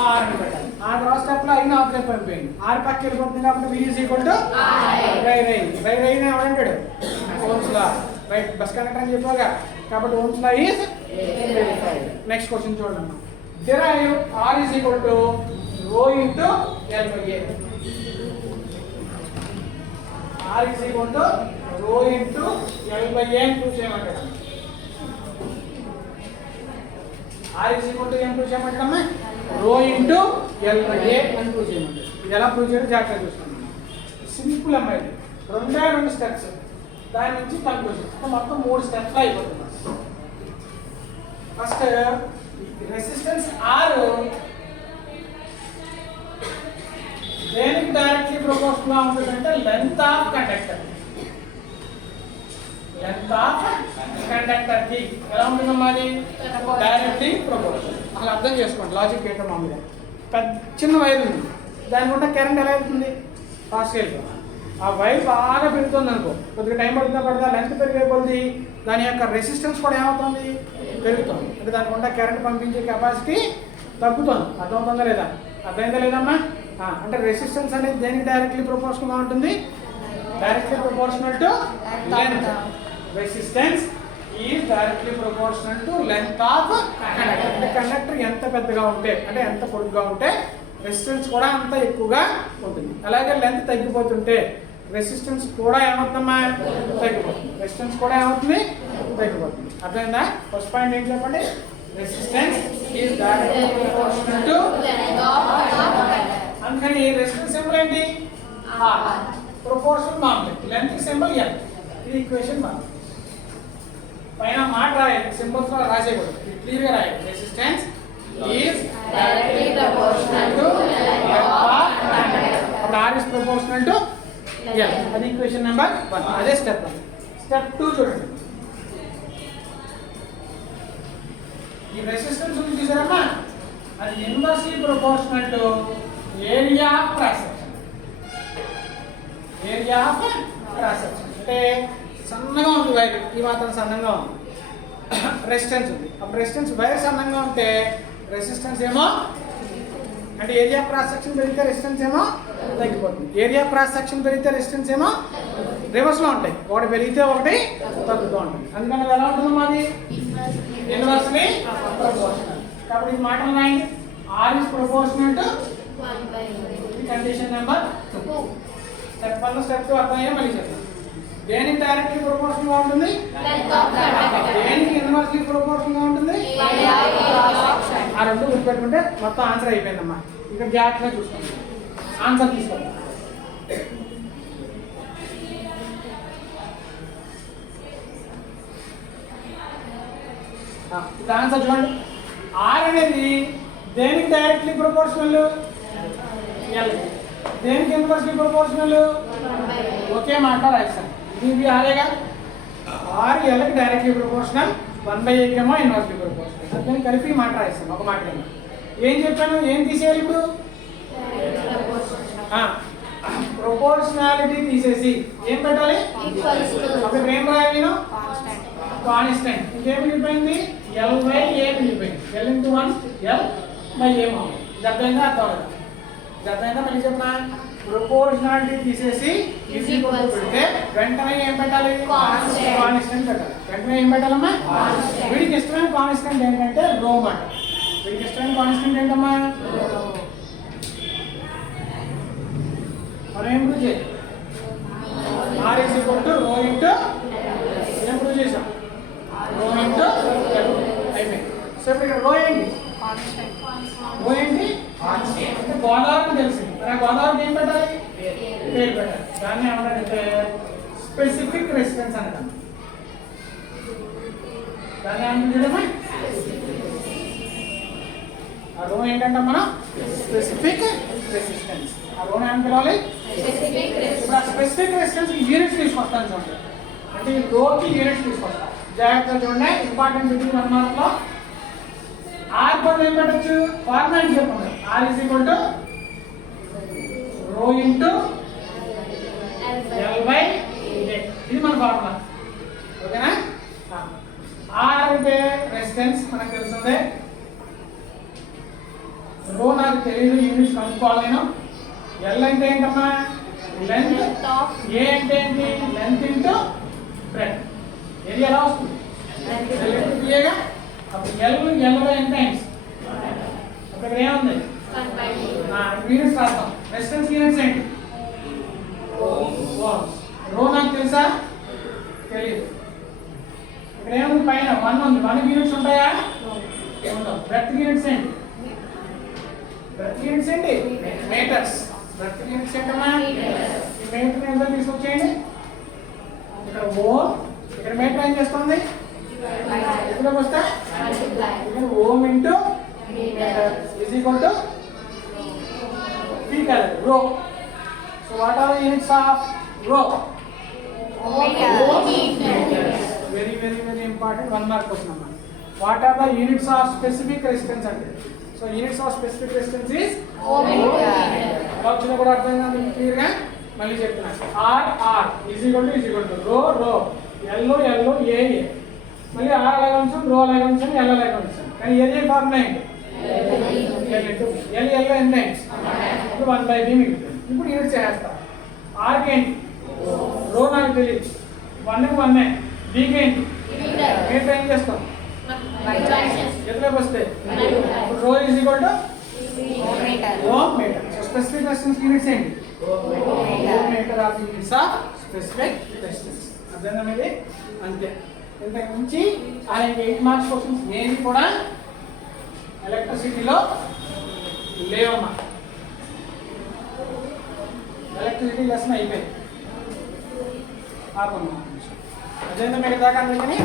R అని పెట్టాలి ఆ తర్వాత స్టెప్ లో I ని ఆపరేట్ పంపేయండి R పక్కకి వెళ్ళిపోతుంది కాబట్టి V is equal to రై ని ఎవరంటాడు Ohm's law right bus conductor అని చెప్పాగా కాబట్టి Ohm's law is verified next question చూడండి derive R is equal to rho into L by A. R is equal to rho into L by A అని prove చేయమంటాడు. R is equal to ఏం prove చేయమంటాడమ్మా rho into L by A అని prove చేయమంటాడు. ఇది ఎలా prove చేయాలో జాగ్రత్తగా చూస్తాం. సింపుల్ అమ్మా ఇది రెండు స్టెప్స్ దాని నుంచి కన్క్లూజన్ మొత్తం 3 స్టెప్స్ అయిపోతుంది. ఫస్ట్ రెసిస్టెన్స్ R దేనికి డైరెక్ట్లీ ప్రపోర్షనల్ గా ఉంటుందంటే లెంత్ ఆఫ్ కండక్టర్ కి ఎలా ఉంటుందమ్మా అది డైరెక్ట్లీ ప్రపోర్షనల్ అలా అర్థం చేసుకోండి లాజిక్ ఏంటో మామూలుగా పెద్ద చిన్న వైర్ ఉంది దాని గుండా కరెంట్ ఎలా వెళ్తుంది ఫాస్ట్గా వెళ్తుంది ఆ వైర్ బాగా పెరుగుతుంది అనుకో కొద్దిగా టైం పడుతుందా లెంత్ పెరిగే కొద్ది దాని యొక్క రెసిస్టెన్స్ కూడా ఏమవుతుంది పెరుగుతుంది అంటే దాని గుండా కరెంట్ పంపించే కెపాసిటీ తగ్గుతుంది అర్థమవుతుందా లేదా అర్థమైందా లేదమ్మా అంటే రెసిస్టెన్స్ అనేది దేనికి డైరెక్ట్లీ ప్రపోర్షనల్గా ఉంటుంది directly proportional to length resistance is directly proportional to length of conductor అంటే కండక్టర్ ఎంత పెద్దగా ఉంటే అంటే ఎంత పొడుగ్గా ఉంటే రెసిస్టెన్స్ కూడా అంత ఎక్కువగా ఉంటుంది అలాగే లెంత్ తగ్గిపోతుంటే రెసిస్టెన్స్ కూడా ఏమవుతుందమ్మా తగ్గిపోతుంది రెసిస్టెన్స్ కూడా ఏమవుతుంది తగ్గిపోతుంది అర్థమైందా ఫస్ట్ పాయింట్ ఏంటి చెప్పండి resistance is directly proportional to అందుకని రెసిస్టెన్స్ సింబల్ ఏంటి ప్రపోర్షనల్ మామూలు లెంత్ సింబల్ L ఇది ఈక్వేషన్ 1 పైన మాట రాయాలి, సింబల్స్ లో రాసేయకూడదు, క్లియర్ గా రాయాలి. Resistance is Directly proportional to అప్పుడు R is proportional to L. అది ఈక్వేషన్ నెంబర్ 1. అదే స్టెప్ 1. స్టెప్ 2 చూడండి. ఈ రెసిస్టెన్స్ ఉంది చూసారమ్మా, అది inversely proportional to area of cross section. Area of cross section అంటే సన్నగా ఉంది వైర్, ఈ మాత్రం సన్నగా ఉంది, రెసిస్టెన్స్ ఉంది. అప్పుడు రెసిస్టెన్స్ వైర్ సన్నగా ఉంటే రెసిస్టెన్స్ ఏమో అంటే ఏరియా క్రాస్ సెక్షన్ పెరిగితే రెసిస్టెన్స్ ఏమో తగ్గిపోతుంది. ఏరియా క్రాస్ సెక్షన్ పెరిగితే రెసిస్టెన్స్ ఏమో రివర్స్లో ఉంటాయి, ఒకటి పెరిగితే ఒకటి తగ్గుతూ ఉంటుంది. అందుకని అది ఎలా ఉంటుంది మాది ఇన్వర్స్లీ ప్రపోర్షనల్. కాబట్టి ఈ మాటలు రాయండి, R is proportional to 1/2. Condition number 2. Step 1 step 2 అర్థమయ్యే మళ్ళీ చెప్తాను. దేనికి డైరెక్ట్లీ ప్రపోర్షనల్ గా ఉంటుంది, దేనికి ఇన్వర్స్లీ ప్రపోర్షనల్ గా ఉంటుంది. ఆ రెండు గుర్తుపెట్టుకుంటే మొత్తం ఆన్సర్ అయిపోయిందమ్మా. ఇక్కడ జాగ్రత్తగా చూసుకోండి, ఆన్సర్ తీసుకోండి. ఇక్కడ ఆన్సర్ చూడండి. R అనేది దేనికి డైరెక్ట్లీ ప్రపోర్షనల్, L. దేనికి ఇన్వర్స్లీ ప్రపోర్షనల్, ఒకే మాట రాస్తాను. ఇది ఆరేగా R L కి డైరెక్ట్లీ ప్రపోర్షనల్, 1/8 ఏమో ఇన్వర్స్లీ ప్రపోర్షనల్. అందుకని కలిపి మాట రాస్తాను ఒక మాట కింద. ఏం చెప్పాను, ఏం తీసేయాలి ఇప్పుడు, ప్రపోర్షనాలిటీ తీసేసి ఏం పెట్టాలి, అప్పుడు ఏం రాయాలి నేను కాన్స్టెంట్. ఇంకేం మిగిలిపోయింది, L/A మిగిలిపోయింది. L into 1 L/A మామూలు. ఇది అర్థమైందా, అర్థం కదా, ఇది అర్థమైందా మళ్ళీ చెప్పిన. ప్రపోర్షనాలిటీ తీసేసి ఈజ్ ఈక్వల్ టు పెడితే వెంటనే ఏం పెట్టాలి, కాన్స్టెంట్ పెట్టాలి. వెంటనే ఏం పెట్టాలమ్మా, వీడికి ఇష్టమైన కాన్స్టెంట్ ఏంటంటే రో మాట. వీడికి ఇష్టమైన కాన్స్టెంట్ ఏంటమ్మా, మనం ఏం ప్రూవ్ చేయాలి, R is equal to rho into ఏం ప్రూవ్ చేసాం, రో ఇంటూ అయిపోయింది. సో ఇప్పుడు ఇక్కడ రో ఏంటి, రో ఏంటి అంటే గోదావరి తెలిసింది. మరి గోదావరికి ఏం పెట్టాలి, పేరు పెట్టాలి. దాన్ని ఏమంటే స్పెసిఫిక్ రెసిస్టెన్స్ అంటాం. దాన్ని ఏమంటుందమ్మా, ఆ రో ఏంటంటే మనం స్పెసిఫిక్ రెసిస్టెన్స్. ఆ రోని ఏం పిలవాలి, ఇప్పుడు ఆ స్పెసిఫిక్ రెసిస్టెన్స్ యూనిట్స్ తీసుకొస్తాను చూడండి. అంటే ఈ రోకి యూనిట్స్ తీసుకొస్తాం. జాగ్రత్తగా చూడండి, ఇంపార్టెంట్ బిట్వీన్ 1 మార్క్ లో R పని ఏం పెట్టచ్చు, ఫార్మాట్ చెప్పండి. R is equal to rho into L/A. ఇది మన ఫార్ములా, ఓకేనా. R అంటే రెసిస్టెన్స్ మనకు తెలుస్తుంది, రో నాకు తెలియదు, యూనిట్స్ కనుక్కోవాలి నేను. L అంటే ఏంటమ్మా లెంత్, A అంటే ఏంటి లెంత్ ఇంటూ బ్రెడ్త్. ఏరియా ఎలా వస్తుంది, ఏగా. అప్పుడు L/A ఎంత టైమ్స్, అప్పుడు ఇక్కడ ఏముంది యూనిట్స్ రాస్తాం. రెసిస్టెన్స్ యూనిట్స్ ఏంటి, రో నాకు తెలుసా తెలియదు. ఇక్కడ ఏముంది పైన 1 ఉంది, 1 యూనిట్స్ ఉంటాయా ఉండవు. బ్రెడ్త్ యూనిట్స్ ఏంటి, బ్రెడ్త్ యూనిట్స్ ఏంటి మీటర్స్. బ్రెడ్త్ యూనిట్స్ ఏంటమ్మా, ఈ మీటర్ ఎంత తీసుకొచ్చేయండి. ఇక్కడ ఓ, ఇక్కడ మీటర్ ఏం చేస్తుంది, ఎక్కడికి వస్తే ఇక్కడ ohm into meter is equal to P calorie, rho. So what are the units of rho? Very important. 1 mark question. What are the units of specific resistance? So units of specific resistance is ohm meter. Actually కూడా అర్థమైందా clear గా మళ్ళీ చెప్తున్నా. R is equal to rho L A. మళ్ళీ R అలాగే ఉంచాం, rho అలాగే ఉంచాం, L అలాగే ఉంచాం. కానీ ఏరియా ఫార్ములా ఏంటి, L ఎంత ఇప్పుడు 1/b మిగులుతుంది. ఇప్పుడు యూనిట్ చేస్తాం. R కి ఏంటి, రో నాకు తెలియదు, 1 కి 1, B కి ఏంటి మీటర్ ఏం చేస్తాం ఎట్లోకి వస్తే rho is equal to ohm meter. So specific resistance units ఏంటి, ohm meter of units of specific resistance. అర్థమైందా మీది, అంతే. ఇంతకు మించి ఆ 8 మార్క్స్ క్వశ్చన్స్ ఏది కూడా ఎలక్ట్రిసిటీలో లేవమ్మా. ఎలక్ట్రిసిటీ లెసన్ అయిపోయింది. ఆపమ్మా అజంతా మీకు దాకా అందుకని